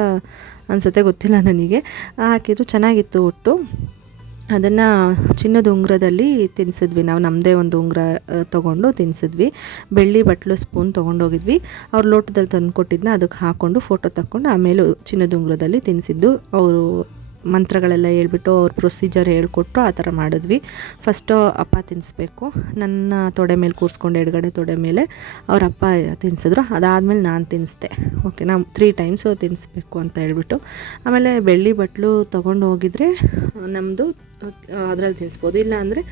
ಅನಿಸುತ್ತೆ, ಗೊತ್ತಿಲ್ಲ ನನಗೆ. ಹಾಕಿದ್ರು, ಚೆನ್ನಾಗಿತ್ತು. ಒಟ್ಟು ಅದನ್ನು ಚಿನ್ನದ ಉಂಗುರದಲ್ಲಿ ತಿನ್ನಿಸಿದ್ವಿ ನಾವು. ನಮ್ಮದೇ ಒಂದು ಉಂಗುರ ತೊಗೊಂಡು ತಿನ್ನಿಸಿದ್ವಿ. ಬೆಳ್ಳಿ ಬಟ್ಲು ಸ್ಪೂನ್ ತೊಗೊಂಡೋಗಿದ್ವಿ. ಅವ್ರು ಲೋಟದಲ್ಲಿ ತಂದು ಕೊಟ್ಟಿದ್ದನ್ನ ಅದಕ್ಕೆ ಹಾಕ್ಕೊಂಡು ಫೋಟೋ ತಕ್ಕೊಂಡು ಆಮೇಲೆ ಚಿನ್ನದ ಉಂಗುರದಲ್ಲಿ ತಿನ್ನಿಸಿದ್ದು. ಅವರು ಮಂತ್ರಗಳೆಲ್ಲ ಹೇಳ್ಬಿಟ್ಟು ಅವ್ರ ಪ್ರೊಸೀಜರ್ ಹೇಳ್ಕೊಟ್ರು, ಆ ಥರ ಮಾಡಿದ್ವಿ. ಫಸ್ಟು ಅಪ್ಪ ತಿನ್ನಿಸ್ಬೇಕು, ನನ್ನ ತೊಡೆ ಮೇಲೆ ಕೂರಿಸ್ಕೊಂಡು ಎಡಗಡೆ ತೊಡೆ ಮೇಲೆ ಅವ್ರ ಅಪ್ಪ ತಿನ್ನಿಸಿದ್ರು. ಅದಾದಮೇಲೆ ನಾನು ತಿನ್ನಿಸ್ದೆ. ಓಕೆ, ನಾವು 3 ಟೈಮ್ಸು ತಿನ್ನಿಸ್ಬೇಕು ಅಂತ ಹೇಳ್ಬಿಟ್ಟು. ಆಮೇಲೆ ಬೆಳ್ಳಿ ಬಟ್ಲು ತೊಗೊಂಡು ಹೋಗಿದ್ರೆ ನಮ್ಮದು ಅದರಲ್ಲಿ ತಿನ್ನಿಸ್ಬೋದು, ಇಲ್ಲ ಅಂದರೆ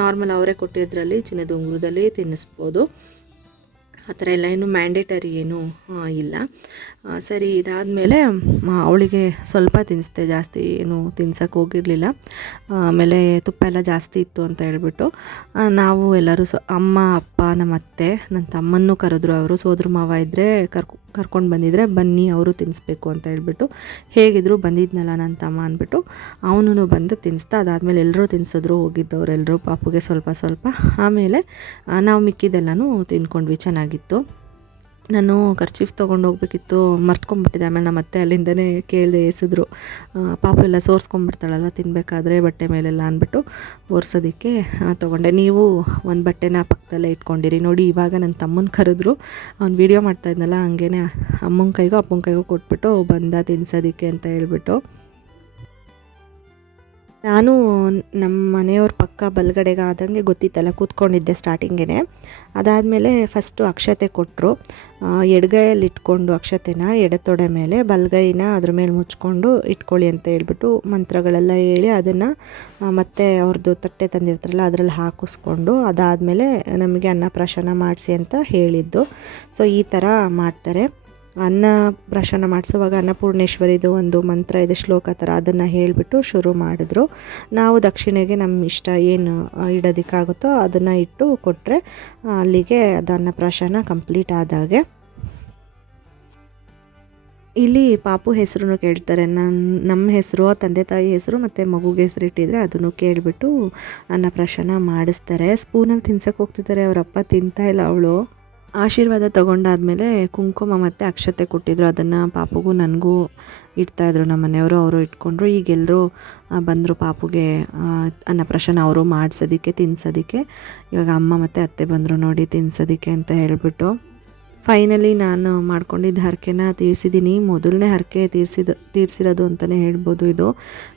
ನಾರ್ಮಲ್ ಅವರೇ ಕೊಟ್ಟಿದ್ರಲ್ಲಿ ಚಿನ್ನದ ಉಂಗುರದಲ್ಲಿ ತಿನ್ನಿಸ್ಬೋದು. ಆ ಥರ ಎಲ್ಲ ಏನು ಮ್ಯಾಂಡೇಟರಿ ಏನೂ ಇಲ್ಲ. ಸರಿ, ಇದಾದಮೇಲೆ ಅವಳಿಗೆ ಸ್ವಲ್ಪ ತಿನ್ನಿಸ್ದೆ, ಜಾಸ್ತಿ ಏನು ತಿನ್ಸೋಕ್ಕೆ ಹೋಗಿರಲಿಲ್ಲ. ಆಮೇಲೆ ತುಪ್ಪ ಎಲ್ಲ ಜಾಸ್ತಿ ಇತ್ತು ಅಂತ ಹೇಳ್ಬಿಟ್ಟು ನಾವು ಎಲ್ಲರೂ ಅಮ್ಮ, ಅಪ್ಪ, ನಮ್ಮ ಅತ್ತೆ, ನನ್ನ ತಮ್ಮನ್ನು ಕರೆದ್ರು. ಅವರು ಸೋದ್ರ ಮಾವ ಇದ್ದರೆ ಕರ್ಕೊಂಡು ಬಂದಿದ್ದರೆ ಬನ್ನಿ ಅವರು ತಿನ್ನಿಸ್ಬೇಕು ಅಂತ ಹೇಳ್ಬಿಟ್ಟು. ಹೇಗಿದ್ರು ಬಂದಿದ್ನಲ್ಲ ನನ್ನ ತಮ್ಮ ಅಂದ್ಬಿಟ್ಟು ಅವನು ಬಂದು ತಿನ್ನಿಸ್ದ. ಅದಾದಮೇಲೆ ಎಲ್ಲರೂ ತಿನ್ನಿಸಿದ್ರು, ಹೋಗಿದ್ದವರೆಲ್ಲರೂ ಪಾಪುಗೆ ಸ್ವಲ್ಪ ಸ್ವಲ್ಪ. ಆಮೇಲೆ ನಾವು ಮಿಕ್ಕಿದ್ದೆಲ್ಲನೂ ತಿನ್ಕೊಂಡ್ವಿ, ಚೆನ್ನಾಗಿತ್ತು. ನಾನು ಕರ್ಚೀಫ್ ತೊಗೊಂಡು ಹೋಗ್ಬೇಕಿತ್ತು, ಮರ್ತ್ಕೊಂಡ್ಬಿಟ್ಟಿದ್ದೆ. ಆಮೇಲೆ ನಮ್ಮ ಅತ್ತೆ ಅಲ್ಲಿಂದನೇ ಕೇಳಿದೆ, ಎಸಿದ್ರು. ಪಾಪು ಎಲ್ಲ ಸೋರ್ಸ್ಕೊಂಡ್ಬಿಡ್ತಾಳಲ್ವ ತಿನ್ನಬೇಕಾದ್ರೆ ಬಟ್ಟೆ ಮೇಲೆಲ್ಲ ಅಂದ್ಬಿಟ್ಟು ಒರೆಸೋದಕ್ಕೆ ತೊಗೊಂಡೆ. ನೀವು ಒಂದು ಬಟ್ಟೆನ ಪಕ್ಕದಲ್ಲೇ ಇಟ್ಕೊಂಡಿರಿ. ನೋಡಿ, ಇವಾಗ ನನ್ನ ತಮ್ಮನ ಕರೆದ್ರು, ಅವ್ನು ವೀಡಿಯೋ ಮಾಡ್ತಾಯಿದ್ನಲ್ಲ, ಹಂಗೇ ಅಮ್ಮನ ಕೈಗೋ ಅಪ್ಪನ ಕೈಗೋ ಕೊಟ್ಬಿಟ್ಟು ಬಂದ ತಿನ್ಸೋದಕ್ಕೆ ಅಂತ ಹೇಳ್ಬಿಟ್ಟು. ನಾನು ನಮ್ಮ ಮನೆಯವ್ರ ಪಕ್ಕ ಬಲಗಡೆಗೆ ಆದಂಗೆ ಗೊತ್ತಿತ್ತಲ್ಲ, ಕೂತ್ಕೊಂಡಿದ್ದೆ ಸ್ಟಾರ್ಟಿಂಗೇ. ಅದಾದಮೇಲೆ ಫಸ್ಟು ಅಕ್ಷತೆ ಕೊಟ್ಟರು. ಎಡಗೈಯಲ್ಲಿ ಇಟ್ಕೊಂಡು ಅಕ್ಷತೆನ ಎಡತೊಡೆ ಮೇಲೆ, ಬಲಗೈನ ಅದ್ರ ಮೇಲೆ ಮುಚ್ಕೊಂಡು ಇಟ್ಕೊಳ್ಳಿ ಅಂತ ಹೇಳ್ಬಿಟ್ಟು ಮಂತ್ರಗಳೆಲ್ಲ ಹೇಳಿ ಅದನ್ನು ಮತ್ತೆ ಅವ್ರದ್ದು ತಟ್ಟೆ ತಂದಿರ್ತಾರಲ್ಲ ಅದರಲ್ಲಿ ಹಾಕಿಸ್ಕೊಂಡು, ಅದಾದಮೇಲೆ ನಮಗೆ ಅನ್ನಪ್ರಾಶನ ಮಾಡಿಸಿ ಅಂತ ಹೇಳಿದ್ದು. ಸೊ ಈ ಥರ ಮಾಡ್ತಾರೆ. ಅನ್ನಪ್ರಾಶನ ಮಾಡಿಸುವಾಗ ಅನ್ನಪೂರ್ಣೇಶ್ವರಿದು ಒಂದು ಮಂತ್ರ ಇದೆ, ಶ್ಲೋಕ ಥರ, ಅದನ್ನು ಹೇಳಿಬಿಟ್ಟು ಶುರು ಮಾಡಿದ್ರು. ನಾವು ದಕ್ಷಿಣೆಗೆ ನಮ್ಮ ಇಷ್ಟ ಏನು ಇಡೋದಕ್ಕಾಗುತ್ತೋ ಅದನ್ನು ಇಟ್ಟು ಕೊಟ್ಟರೆ ಅಲ್ಲಿಗೆ ಅದು ಅನ್ನಪ್ರಾಶನ ಕಂಪ್ಲೀಟ್ ಆದಾಗೆ. ಇಲ್ಲಿ ಪಾಪು ಹೆಸರು ಕೇಳ್ತಾರೆ. ನಮ್ಮ ಹೆಸರು, ತಂದೆ ತಾಯಿ ಹೆಸರು ಮತ್ತು ಮಗುಗೆ ಹೆಸರು ಇಟ್ಟಿದ್ರೆ ಅದನ್ನು ಕೇಳಿಬಿಟ್ಟು ಅನ್ನಪ್ರಾಶನ ಮಾಡಿಸ್ತಾರೆ. ಸ್ಪೂನಲ್ಲಿ ತಿನ್ಸಕ್ಕೆ ಹೋಗ್ತಿದ್ದಾರೆ, ಅವರಪ್ಪ ತಿಂತಾಯಿಲ್ಲ. ಅವಳು ಆಶೀರ್ವಾದ ತೊಗೊಂಡಾದ್ಮೇಲೆ ಕುಂಕುಮ ಮತ್ತು ಅಕ್ಷತೆ ಕೊಟ್ಟಿದ್ರು. ಅದನ್ನು ಪಾಪುಗೂ ನನಗೂ ಇಡ್ತಾಯಿದ್ರು ನಮ್ಮ ಮನೆಯವರು. ಅವರು ಇಟ್ಕೊಂಡ್ರು. ಈಗೆಲ್ಲರೂ ಬಂದರು ಪಾಪುಗೆ ಅನ್ನಪ್ರಾಶನ ಅವರು ಮಾಡಿಸೋದಕ್ಕೆ, ತಿನ್ನಿಸೋದಕ್ಕೆ. ಇವಾಗ ಅಮ್ಮ ಮತ್ತು ಅತ್ತೆ ಬಂದರು ನೋಡಿ ತಿನ್ನಿಸೋದಕ್ಕೆ ಅಂತ ಹೇಳಿಬಿಟ್ಟು. ಫೈನಲಿ ನಾನು ಮಾಡ್ಕೊಂಡಿದ್ದ ಹರಕೆನ ತೀರಿಸಿದ್ದೀನಿ. ಮೊದಲನೇ ಹರಕೆ ತೀರಿಸಿರೋದು ಅಂತಲೇ ಹೇಳ್ಬೋದು ಇದು.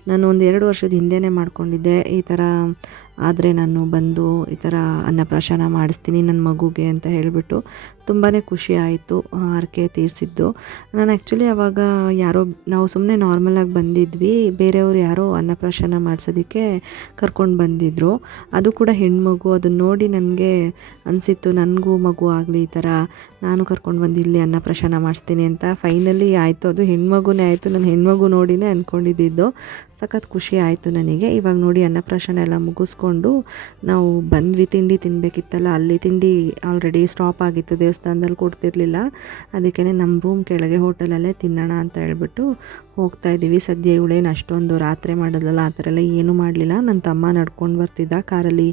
ನಾನು ಒಂದು 2 ವರ್ಷದ ಹಿಂದೆಯೇ ಮಾಡ್ಕೊಂಡಿದ್ದೆ. ಈ ಥರ ಆದರೆ ನಾನು ಬಂದು ಈ ಥರ ಅನ್ನಪ್ರಾಶನ ಮಾಡಿಸ್ತೀನಿ ನನ್ನ ಮಗುಗೆ ಅಂತ ಹೇಳಿಬಿಟ್ಟು ತುಂಬಾ ಖುಷಿ ಆಯಿತು ಹರಕೆ ತೀರಿಸಿದ್ದು. ನಾನು ಆ್ಯಕ್ಚುಲಿ ಆವಾಗ ಯಾರೋ ನಾವು ಸುಮ್ಮನೆ ನಾರ್ಮಲಾಗಿ ಬಂದಿದ್ವಿ, ಬೇರೆಯವರು ಯಾರೋ ಅನ್ನಪ್ರಾಶನ ಮಾಡಿಸೋದಕ್ಕೆ ಕರ್ಕೊಂಡು ಬಂದಿದ್ದರು. ಅದು ಕೂಡ ಹೆಣ್ಮಗು. ಅದನ್ನ ನೋಡಿ ನನಗೆ ಅನಿಸಿತ್ತು ನನಗೂ ಮಗು ಆಗಲಿ, ಈ ಥರ ನಾನು ಕರ್ಕೊಂಡು ಬಂದು ಇಲ್ಲಿ ಅನ್ನಪ್ರಾಶನ ಮಾಡಿಸ್ತೀನಿ ಅಂತ. ಫೈನಲಿ ಆಯಿತು, ಅದು ಹೆಣ್ಮಗುನೇ ಆಯಿತು. ನಾನು ಹೆಣ್ಮಗು ನೋಡಿನೇ ಅಂದ್ಕೊಂಡಿದ್ದು. ಸಖತ್ ಖುಷಿ ಆಯಿತು ನನಗೆ. ಇವಾಗ ನೋಡಿ ಅನ್ನಪ್ರಾಶನ ಎಲ್ಲ ಮುಗಿಸ್ಕೊಂಡು ನಾವು ಬಂದ್ವಿ. ತಿಂಡಿ ತಿನ್ನಬೇಕಿತ್ತಲ್ಲ, ಅಲ್ಲಿ ತಿಂಡಿ ಆಲ್ರೆಡಿ ಸ್ಟಾಪ್ ಆಗಿತ್ತು, ದೇವಸ್ಥಾನದಲ್ಲಿ ಕೊಡ್ತಿರ್ಲಿಲ್ಲ. ಅದಕ್ಕೇ ನಮ್ಮ ರೂಮ್ ಕೆಳಗೆ ಹೋಟೆಲಲ್ಲೇ ತಿನ್ನೋಣ ಅಂತ ಹೇಳ್ಬಿಟ್ಟು ಹೋಗ್ತಾಯಿದ್ದೀವಿ. ಸದ್ಯ ಇವಳೇನು ಅಷ್ಟೊಂದು ರಾತ್ರಿ ಮಾಡೋದಲ್ಲ, ಆ ಥರ ಎಲ್ಲ ಏನೂ ಮಾಡಲಿಲ್ಲ. ನನ್ನ ತಮ್ಮ ನಡ್ಕೊಂಡು ಬರ್ತಿದ್ದ, ಕಾರಲ್ಲಿ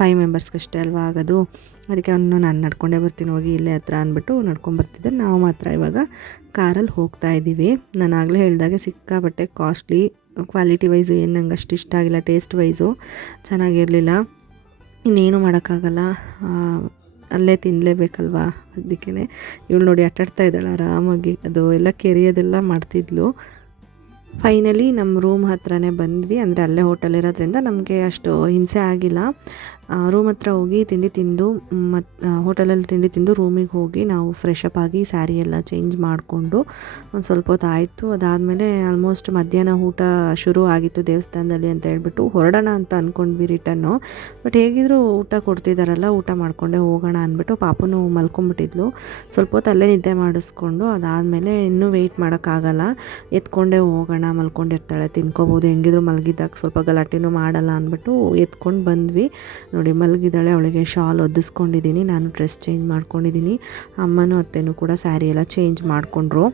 5 ಮೆಂಬರ್ಸ್ಗಷ್ಟೇ ಅಲ್ವಾ ಆಗೋದು. ಅದಕ್ಕೆ ಅವನು ನಾನು ನಡ್ಕೊಂಡೇ ಬರ್ತೀನಿ ಹೋಗಿ ಇಲ್ಲೇ ಹತ್ರ ಅಂದ್ಬಿಟ್ಟು ನಡ್ಕೊಂಬರ್ತಿದ್ದೆ. ನಾವು ಮಾತ್ರ ಇವಾಗ ಕಾರಲ್ಲಿ ಹೋಗ್ತಾ ಇದ್ದೀವಿ. ನಾನು ಆಗಲೇ ಹೇಳಿದಾಗೆ ಸಿಕ್ಕಾಬಟ್ಟೆ ಕಾಸ್ಟ್ಲಿ. ಕ್ವಾಲಿಟಿ ವೈಸು ಏನು ನಂಗೆ ಅಷ್ಟು ಇಷ್ಟ ಆಗಿಲ್ಲ, ಟೇಸ್ಟ್ ವೈಸು ಚೆನ್ನಾಗಿರಲಿಲ್ಲ. ಇನ್ನೇನು ಮಾಡೋಕ್ಕಾಗಲ್ಲ, ಅಲ್ಲೇ ತಿನ್ನಲೇಬೇಕಲ್ವಾ. ಅದಕ್ಕೇ ಇವಳು ನೋಡಿ ಆಟಾಡ್ತಾ ಇದ್ದಾಳೆ ಆರಾಮಾಗಿ. ಅದು ಎಲ್ಲ ಕೆರಿಯೋದೆಲ್ಲ ಮಾಡ್ತಿದ್ಲು. ಫೈನಲಿ ನಮ್ಮ ರೂಮ್ ಹತ್ರನೇ ಬಂದ್ವಿ. ಅಂದರೆ ಅಲ್ಲೇ ಹೋಟೆಲ್ ಇರೋದ್ರಿಂದ ನಮಗೆ ಅಷ್ಟು ಹಿಂಸೆ ಆಗಿಲ್ಲ. ರೂಮ್ ಹತ್ರ ಹೋಗಿ ತಿಂಡಿ ತಿಂದು ಮತ್ತು ಹೋಟೆಲಲ್ಲಿ ತಿಂಡಿ ತಿಂದು ರೂಮಿಗೆ ಹೋಗಿ ನಾವು ಫ್ರೆಶ್ ಅಪ್ ಆಗಿ ಸ್ಯಾರಿ ಎಲ್ಲ ಚೇಂಜ್ ಮಾಡಿಕೊಂಡು ಒಂದು ಸ್ವಲ್ಪ ಹೊತ್ತು ಆಯಿತು. ಅದಾದಮೇಲೆ ಆಲ್ಮೋಸ್ಟ್ ಮಧ್ಯಾಹ್ನ ಊಟ ಶುರು ಆಗಿತ್ತು ದೇವಸ್ಥಾನದಲ್ಲಿ ಅಂತ ಹೇಳ್ಬಿಟ್ಟು ಹೊರಡೋಣ ಅಂತ ಅಂದ್ಕೊಂಡ್ವಿ ರಿಟರ್ನು. ಬಟ್ ಹೇಗಿದ್ರು ಊಟ ಕೊಡ್ತಿದ್ದಾರಲ್ಲ, ಊಟ ಮಾಡಿಕೊಂಡೇ ಹೋಗೋಣ ಅಂದ್ಬಿಟ್ಟು ಪಾಪುನು ಮಲ್ಕೊಂಬಿಟ್ಟಿದ್ಲು. ಸ್ವಲ್ಪ ಹೊತ್ತು ಅಲ್ಲೇ ನಿದ್ದೆ ಮಾಡಿಸ್ಕೊಂಡು ಅದಾದಮೇಲೆ ಇನ್ನೂ ವೆಯ್ಟ್ ಮಾಡೋಕ್ಕಾಗಲ್ಲ, ಎತ್ಕೊಂಡೇ ಹೋಗೋಣ, ಮಲ್ಕೊಂಡಿರ್ತಾಳೆ ತಿನ್ಕೋಬೋದು, ಹೆಂಗಿದ್ರು ಮಲಗಿದ್ದಾಗ ಸ್ವಲ್ಪ ಗಲಾಟೆನೂ ಮಾಡಲ್ಲ ಅಂದ್ಬಿಟ್ಟು ಎತ್ಕೊಂಡು ಬಂದ್ವಿ. ನೋಡಿ ಮಲಗಿದ್ದಾಳೆ, ಅವಳಿಗೆ ಶಾಲ್ ಒದಿಸ್ಕೊಂಡಿದ್ದೀನಿ, ನಾನು ಡ್ರೆಸ್ ಚೇಂಜ್ ಮಾಡ್ಕೊಂಡಿದ್ದೀನಿ. ಅಮ್ಮನೂ ಅತ್ತೆನೂ ಕೂಡ ಸ್ಯಾರಿ ಎಲ್ಲ ಚೇಂಜ್ ಮಾಡಿಕೊಂಡ್ರು.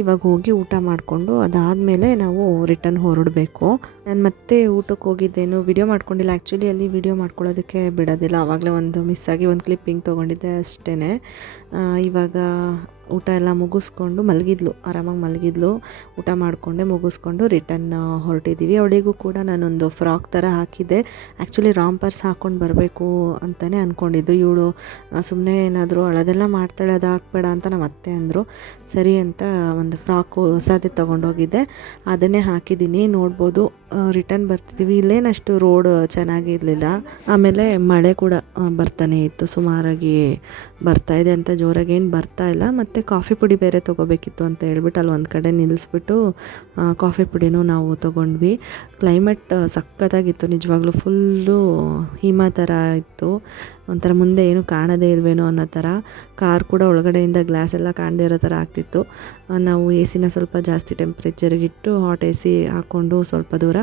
ಇವಾಗ ಹೋಗಿ ಊಟ ಮಾಡಿಕೊಂಡು ಅದಾದಮೇಲೆ ನಾವು ರಿಟರ್ನ್ ಹೊರಡಬೇಕು. ನಾನು ಮತ್ತೆ ಊಟಕ್ಕೆ ಹೋಗಿದ್ದೇನು ವಿಡಿಯೋ ಮಾಡ್ಕೊಂಡಿಲ್ಲ. ಆ್ಯಕ್ಚುಲಿ ಅಲ್ಲಿ ವಿಡಿಯೋ ಮಾಡ್ಕೊಳ್ಳೋದಕ್ಕೆ ಬಿಡೋದಿಲ್ಲ. ಆವಾಗಲೇ ಒಂದು ಮಿಸ್ಸಾಗಿ ಒಂದು ಕ್ಲಿಪ್ಪಿಂಗ್ ತೊಗೊಂಡಿದ್ದೆ ಅಷ್ಟೇ. ಇವಾಗ ಊಟ ಎಲ್ಲ ಮುಗಿಸ್ಕೊಂಡು ಮಲಗಿದ್ಲು, ಆರಾಮಾಗಿ ಮಲಗಿದ್ಲು. ಊಟ ಮಾಡಿಕೊಂಡೆ ಮುಗಿಸ್ಕೊಂಡು ರಿಟರ್ನ್ ಹೊರಟಿದ್ದೀವಿ. ಅವಳಿಗೂ ಕೂಡ ನಾನೊಂದು ಫ್ರಾಕ್ ಥರ ಹಾಕಿದ್ದೆ. ಆ್ಯಕ್ಚುಲಿ ರಾಂಪರ್ಸ್ ಹಾಕ್ಕೊಂಡು ಬರಬೇಕು ಅಂತಲೇ ಅಂದ್ಕೊಂಡಿದ್ದು. ಇವಳು ಸುಮ್ಮನೆ ಏನಾದರೂ ಅಳದೆಲ್ಲ ಮಾಡ್ತಾಳೆ, ಅದು ಹಾಕ್ಬೇಡ ಅಂತ ನಮ್ಮ ಅತ್ತೆ ಅಂದರು. ಸರಿ ಅಂತ ಒಂದು ಫ್ರಾಕು ಹೊಸದೇ ತೊಗೊಂಡೋಗಿದ್ದೆ, ಅದನ್ನೇ ಹಾಕಿದ್ದೀನಿ. ನೋಡ್ಬೋದು ರಿಟರ್ನ್ ಬರ್ತಿದ್ದೀವಿ. ಇಲ್ಲೇನಷ್ಟು ರೋಡ್ ಚೆನ್ನಾಗಿರಲಿಲ್ಲ. ಆಮೇಲೆ ಮಳೆ ಕೂಡ ಬರ್ತಾನೆ ಇತ್ತು, ಸುಮಾರಾಗಿ ಬರ್ತಾಯಿದೆ ಅಂತ ಜೋರಾಗಿ ಏನು ಬರ್ತಾ ಇಲ್ಲ. ಮತ್ತು ಕಾಫಿ ಪುಡಿ ಬೇರೆ ತೊಗೋಬೇಕಿತ್ತು ಅಂತ ಹೇಳ್ಬಿಟ್ಟು ಅಲ್ಲಿ ಒಂದು ಕಡೆ ನಿಲ್ಲಿಸ್ಬಿಟ್ಟು ಕಾಫಿ ಪುಡಿನೂ ನಾವು ತೊಗೊಂಡ್ವಿ. ಕ್ಲೈಮೇಟ್ ಸಖತ್ತಾಗಿತ್ತು ನಿಜವಾಗ್ಲೂ. ಫುಲ್ಲು ಹಿಮ ಥರ ಇತ್ತು, ಒಂಥರ ಮುಂದೆ ಏನು ಕಾಣದೇ ಇಲ್ವೇನೋ ಅನ್ನೋ ಥರ. ಕಾರ್ ಕೂಡ ಒಳಗಡೆಯಿಂದ ಗ್ಲಾಸ್ ಎಲ್ಲ ಕಾಣದೇ ಇರೋ ಥರ ಆಗ್ತಿತ್ತು. ನಾವು ಎ ಸಿನ ಸ್ವಲ್ಪ ಜಾಸ್ತಿ ಟೆಂಪ್ರೇಚರ್ಗಿಟ್ಟು ಹಾಟ್ ಎ ಸಿ ಹಾಕ್ಕೊಂಡು ಸ್ವಲ್ಪ ದೂರ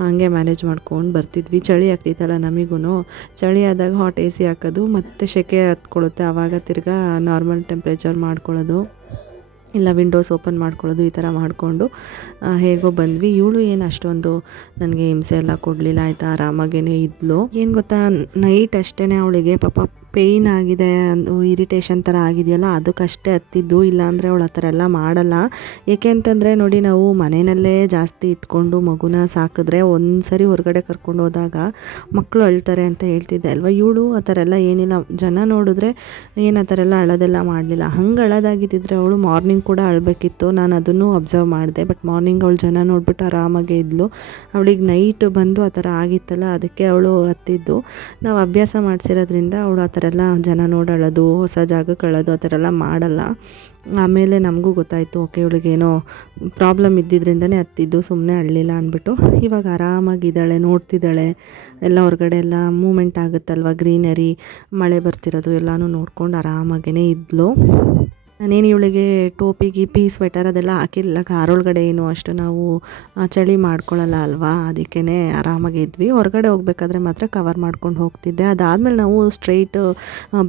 ಹಂಗೆ ಮ್ಯಾನೇಜ್ ಮಾಡ್ಕೊಂಡು ಬರ್ತಿದ್ವಿ. ಚಳಿ ಆಗ್ತಿತ್ತಲ್ಲ ನಮಗೂ. ಚಳಿ ಆದಾಗ ಹಾಟ್ ಎ ಸಿ ಹಾಕೋದು, ಮತ್ತು ಸೆಕೆ ಹತ್ಕೊಳ್ಳುತ್ತೆ, ಆವಾಗ ತಿರ್ಗಾ ನಾರ್ಮಲ್ ಟೆಂಪ್ರೇಚರ್ ಮಾಡ್ಕೊಳ್ಳೋದು, ಇಲ್ಲ ವಿಂಡೋಸ್ ಓಪನ್ ಮಾಡ್ಕೊಳ್ಳೋದು, ಈ ಥರ ಮಾಡಿಕೊಂಡು ಹೇಗೋ ಬಂದ್ವಿ. ಇವಳು ಏನು ಅಷ್ಟೊಂದು ನನಗೆ ಹಿಂಸೆ ಎಲ್ಲ ಕೊಡಲಿಲ್ಲ ಆಯಿತಾ, ಆರಾಮಾಗೇ ಇದ್ಲು. ಏನು ಗೊತ್ತಾ, ನೈಟ್ ಅಷ್ಟೇ ಅವಳಿಗೆ ಪಾಪ ಪೇಯ್ನ್ ಆಗಿದೆ, ಒಂದು ಇರಿಟೇಷನ್ ಥರ ಆಗಿದೆಯಲ್ಲ, ಅದಕ್ಕಷ್ಟೇ ಹತ್ತಿದ್ದು. ಇಲ್ಲಾಂದರೆ ಅವಳು ಆ ಥರ ಎಲ್ಲ ಮಾಡಲ್ಲ. ಏಕೆ ಅಂತಂದರೆ ನೋಡಿ, ನಾವು ಮನೆಯಲ್ಲೇ ಜಾಸ್ತಿ ಇಟ್ಕೊಂಡು ಮಗುನ ಸಾಕಿದ್ರೆ ಒಂದು ಸರಿ ಹೊರಗಡೆ ಕರ್ಕೊಂಡು ಹೋದಾಗ ಮಕ್ಕಳು ಅಳ್ತಾರೆ ಅಂತ ಹೇಳ್ತಿದ್ದೆ ಅಲ್ವಾ. ಇವಳು ಆ ಥರ ಎಲ್ಲ ಏನಿಲ್ಲ, ಜನ ನೋಡಿದ್ರೆ ಏನು ಆ ಥರ ಎಲ್ಲ ಅಳೋದೆಲ್ಲ ಮಾಡಲಿಲ್ಲ. ಹಂಗೆ ಅಳೋದಾಗಿದ್ದಿದ್ರೆ ಅವಳು ಮಾರ್ನಿಂಗ್ ಕೂಡ ಅಳಬೇಕಿತ್ತು. ನಾನು ಅದನ್ನು ಅಬ್ಸರ್ವ್ ಮಾಡಿದೆ. ಬಟ್ ಮಾರ್ನಿಂಗ್ ಅವಳು ಜನ ನೋಡಿಬಿಟ್ಟು ಆರಾಮಾಗೇ ಇದ್ಲು. ಅವಳಿಗೆ ನೈಟ್ ಬಂದು ಆ ಥರ ಆಗಿತ್ತಲ್ಲ, ಅದಕ್ಕೆ ಅವಳು ಹತ್ತಿದ್ದು. ನಾವು ಅಭ್ಯಾಸ ಮಾಡಿಸಿರೋದ್ರಿಂದ ಅವಳು ಆ ಥರ ಎಲ್ಲ ಜನ ನೋಡೋದು, ಹೊಸ ಜಾಗಕ್ಕೆ ಅಳೋದು ಆ ಥರ ಎಲ್ಲ ಮಾಡಲ್ಲ. ಆಮೇಲೆ ನಮಗೂ ಗೊತ್ತಾಯಿತು, ಓಕೆ ಇವಳಿಗೇನೋ ಪ್ರಾಬ್ಲಮ್ ಇದ್ದಿದ್ದರಿಂದನೇ ಹತ್ತಿದ್ದು, ಸುಮ್ಮನೆ ಅಳಲಿಲ್ಲ ಅಂದ್ಬಿಟ್ಟು. ಇವಾಗ ಆರಾಮಾಗಿದ್ದಾಳೆ, ನೋಡ್ತಿದ್ದಾಳೆ. ಎಲ್ಲ ಹೊರಗಡೆ ಎಲ್ಲ ಮೂಮೆಂಟ್ ಆಗುತ್ತಲ್ವ, ಗ್ರೀನರಿ, ಮಳೆ ಬರ್ತಿರೋದು ಎಲ್ಲನೂ ನೋಡ್ಕೊಂಡು ಆರಾಮಾಗೇ ಇದ್ಲು. ನಾನೇನು ಇವಳಿಗೆ ಟೋಪಿ ಗೀಪಿ ಸ್ವೆಟರ್ ಅದೆಲ್ಲ ಹಾಕಿಲ್ಲ. ಕಾರೊಳಗಡೆ ಏನು ಅಷ್ಟು ನಾವು ಚಳಿ ಮಾಡ್ಕೊಳ್ಳಲ್ಲ ಅಲ್ವಾ, ಅದಕ್ಕೇ ಆರಾಮಾಗಿ ಇದ್ವಿ. ಹೊರಗಡೆ ಹೋಗ್ಬೇಕಾದ್ರೆ ಮಾತ್ರ ಕವರ್ ಮಾಡ್ಕೊಂಡು ಹೋಗ್ತಿದ್ದೆ. ಅದಾದಮೇಲೆ ನಾವು ಸ್ಟ್ರೈಟ್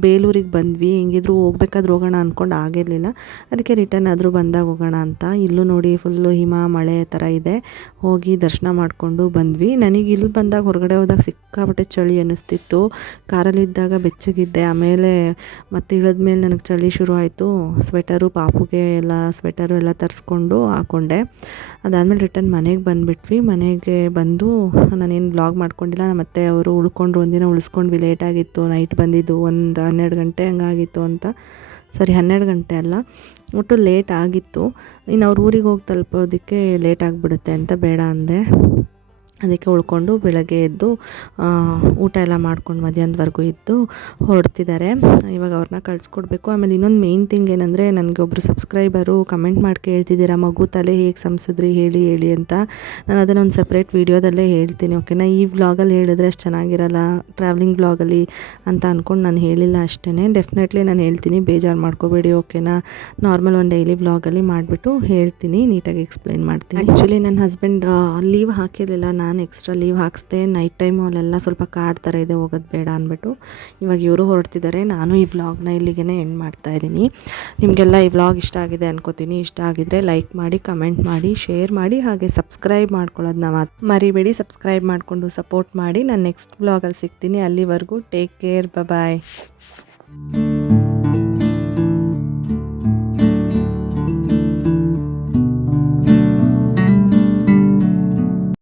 ಬೇಲೂರಿಗೆ ಬಂದ್ವಿ. ಹೆಂಗಿದ್ರು ಹೋಗ್ಬೇಕಾದ್ರೆ ಹೋಗೋಣ ಅಂದ್ಕೊಂಡು ಆಗಿರಲಿಲ್ಲ, ಅದಕ್ಕೆ ರಿಟರ್ನ್ ಆದರೂ ಬಂದಾಗ ಹೋಗೋಣ ಅಂತ. ಇಲ್ಲೂ ನೋಡಿ ಫುಲ್ಲು ಹಿಮ ಮಳೆ ಥರ ಇದೆ. ಹೋಗಿ ದರ್ಶನ ಮಾಡಿಕೊಂಡು ಬಂದ್ವಿ. ನನಗೆ ಇಲ್ಲಿ ಬಂದಾಗ ಹೊರಗಡೆ ಹೋದಾಗ ಸಿಕ್ಕಾಪಟ್ಟೆ ಚಳಿ ಅನ್ನಿಸ್ತಿತ್ತು. ಕಾರಲ್ಲಿದ್ದಾಗ ಬೆಚ್ಚಗಿದ್ದೆ. ಆಮೇಲೆ ಮತ್ತೆ ಇಳಿದ್ಮೇಲೆ ನನಗೆ ಚಳಿ ಶುರು ಆಯಿತು. ಸ್ವೆಟರು, ಪಾಪುಗೆ ಎಲ್ಲ ಸ್ವೆಟರು ಎಲ್ಲ ತರಿಸ್ಕೊಂಡು ಹಾಕ್ಕೊಂಡೆ. ಅದಾದಮೇಲೆ ರಿಟರ್ನ್ ಮನೆಗೆ ಬಂದುಬಿಟ್ವಿ. ಮನೆಗೆ ಬಂದು ನಾನೇನು ಬ್ಲಾಗ್ ಮಾಡ್ಕೊಂಡಿಲ್ಲ. ಮತ್ತು ಅವರು ಉಳ್ಕೊಂಡ್ರು, ಒಂದಿನ ಉಳಿಸ್ಕೊಂಡ್ವಿ. ಲೇಟಾಗಿತ್ತು, ನೈಟ್ ಬಂದಿದ್ದು 12 ಗಂಟೆ ಹಂಗಾಗಿತ್ತು ಅಂತ. ಸಾರಿ 12 ಗಂಟೆ ಅಲ್ಲ, ಒಟ್ಟು ಲೇಟ್ ಆಗಿತ್ತು. ಇನ್ನು ಅವ್ರ ಊರಿಗೆ ಹೋಗಿ ತಲುಪೋದಕ್ಕೆ ಲೇಟ್ ಆಗಿಬಿಡುತ್ತೆ ಅಂತ ಬೇಡ ಅಂದೆ. ಅದಕ್ಕೆ ಉಳ್ಕೊಂಡು ಬೆಳಗ್ಗೆ ಎದ್ದು ಊಟ ಎಲ್ಲ ಮಾಡ್ಕೊಂಡು ಮಧ್ಯಾಹ್ನದವರೆಗೂ ಇದ್ದು ಹೊರಡ್ತಿದ್ದಾರೆ. ಇವಾಗ ಅವ್ರನ್ನ ಕಳಿಸ್ಕೊಡ್ಬೇಕು. ಆಮೇಲೆ ಇನ್ನೊಂದು ಮೇಯ್ನ್ ಥಿಂಗ್ ಏನಂದರೆ, ನನಗೆ ಒಬ್ಬರು ಸಬ್ಸ್ಕ್ರೈಬರು ಕಮೆಂಟ್ ಮಾಡಿ ಕೇಳ್ತಿದ್ದೀರಾ, ಮಗು ತಲೆ ಹೇಗೆ ಸಂಸಿದ್ರಿ ಹೇಳಿ ಅಂತ. ನಾನು ಅದನ್ನು ಒಂದು ಸಪ್ರೇಟ್ ವೀಡಿಯೋದಲ್ಲೇ ಹೇಳ್ತೀನಿ, ಓಕೆನಾ. ಈ ವ್ಲಾಗಲ್ಲಿ ಹೇಳಿದ್ರೆ ಅಷ್ಟು ಚೆನ್ನಾಗಿರಲ್ಲ, ಟ್ರಾವೆಲಿಂಗ್ ವ್ಲಾಗಲ್ಲಿ ಅಂತ ಅಂದ್ಕೊಂಡು ನಾನು ಹೇಳಿಲ್ಲ ಅಷ್ಟೇ. ಡೆಫಿನೆಟ್ಲಿ ನಾನು ಹೇಳ್ತೀನಿ, ಬೇಜಾರು ಮಾಡ್ಕೋಬೇಡಿ, ಓಕೆನಾ. ನಾರ್ಮಲ್ ಒಂದು ಡೈಲಿ ವ್ಲಾಗಲ್ಲಿ ಮಾಡಿಬಿಟ್ಟು ಹೇಳ್ತೀನಿ, ನೀಟಾಗಿ ಎಕ್ಸ್ಪ್ಲೈನ್ ಮಾಡ್ತೀನಿ. ಆ್ಯಕ್ಚುಲಿ ನನ್ನ ಹಸ್ಬೆಂಡ್ ಲೀವ್ ಹಾಕಿರಲಿಲ್ಲ, ನಾನು ಎಕ್ಸ್ಟ್ರಾ ಲೀವ್ ಹಾಕಿಸ್ದೆ. ನೈಟ್ ಟೈಮು ಅಲ್ಲೆಲ್ಲ ಸ್ವಲ್ಪ ಕಾಡ್ ಥರ ಇದೆ, ಹೋಗೋದು ಬೇಡ ಅಂದ್ಬಿಟ್ಟು ಇವಾಗ ಇವರು ಹೊರಡ್ತಿದ್ದಾರೆ. ನಾನು ಈ ವ್ಲಾಗ್ನ ಇಲ್ಲಿಗೆ ಎಂಡ್ ಮಾಡ್ತಾಯಿದ್ದೀನಿ. ನಿಮಗೆಲ್ಲ ಈ ವ್ಲಾಗ್ ಇಷ್ಟ ಆಗಿದೆ ಅನ್ಕೋತೀನಿ. ಇಷ್ಟ ಆಗಿದ್ರೆ ಲೈಕ್ ಮಾಡಿ, ಕಮೆಂಟ್ ಮಾಡಿ, ಶೇರ್ ಮಾಡಿ, ಹಾಗೆ ಸಬ್ಸ್ಕ್ರೈಬ್ ಮಾಡ್ಕೊಳ್ಳೋದನ್ನ ಮರಿಬೇಡಿ. ಸಬ್ಸ್ಕ್ರೈಬ್ ಮಾಡಿಕೊಂಡು ಸಪೋರ್ಟ್ ಮಾಡಿ. ನಾನು ನೆಕ್ಸ್ಟ್ ವ್ಲಾಗಲ್ಲಿ ಸಿಗ್ತೀನಿ. ಅಲ್ಲಿವರೆಗೂ ಟೇಕ್ ಕೇರ್, ಬಾಯ್.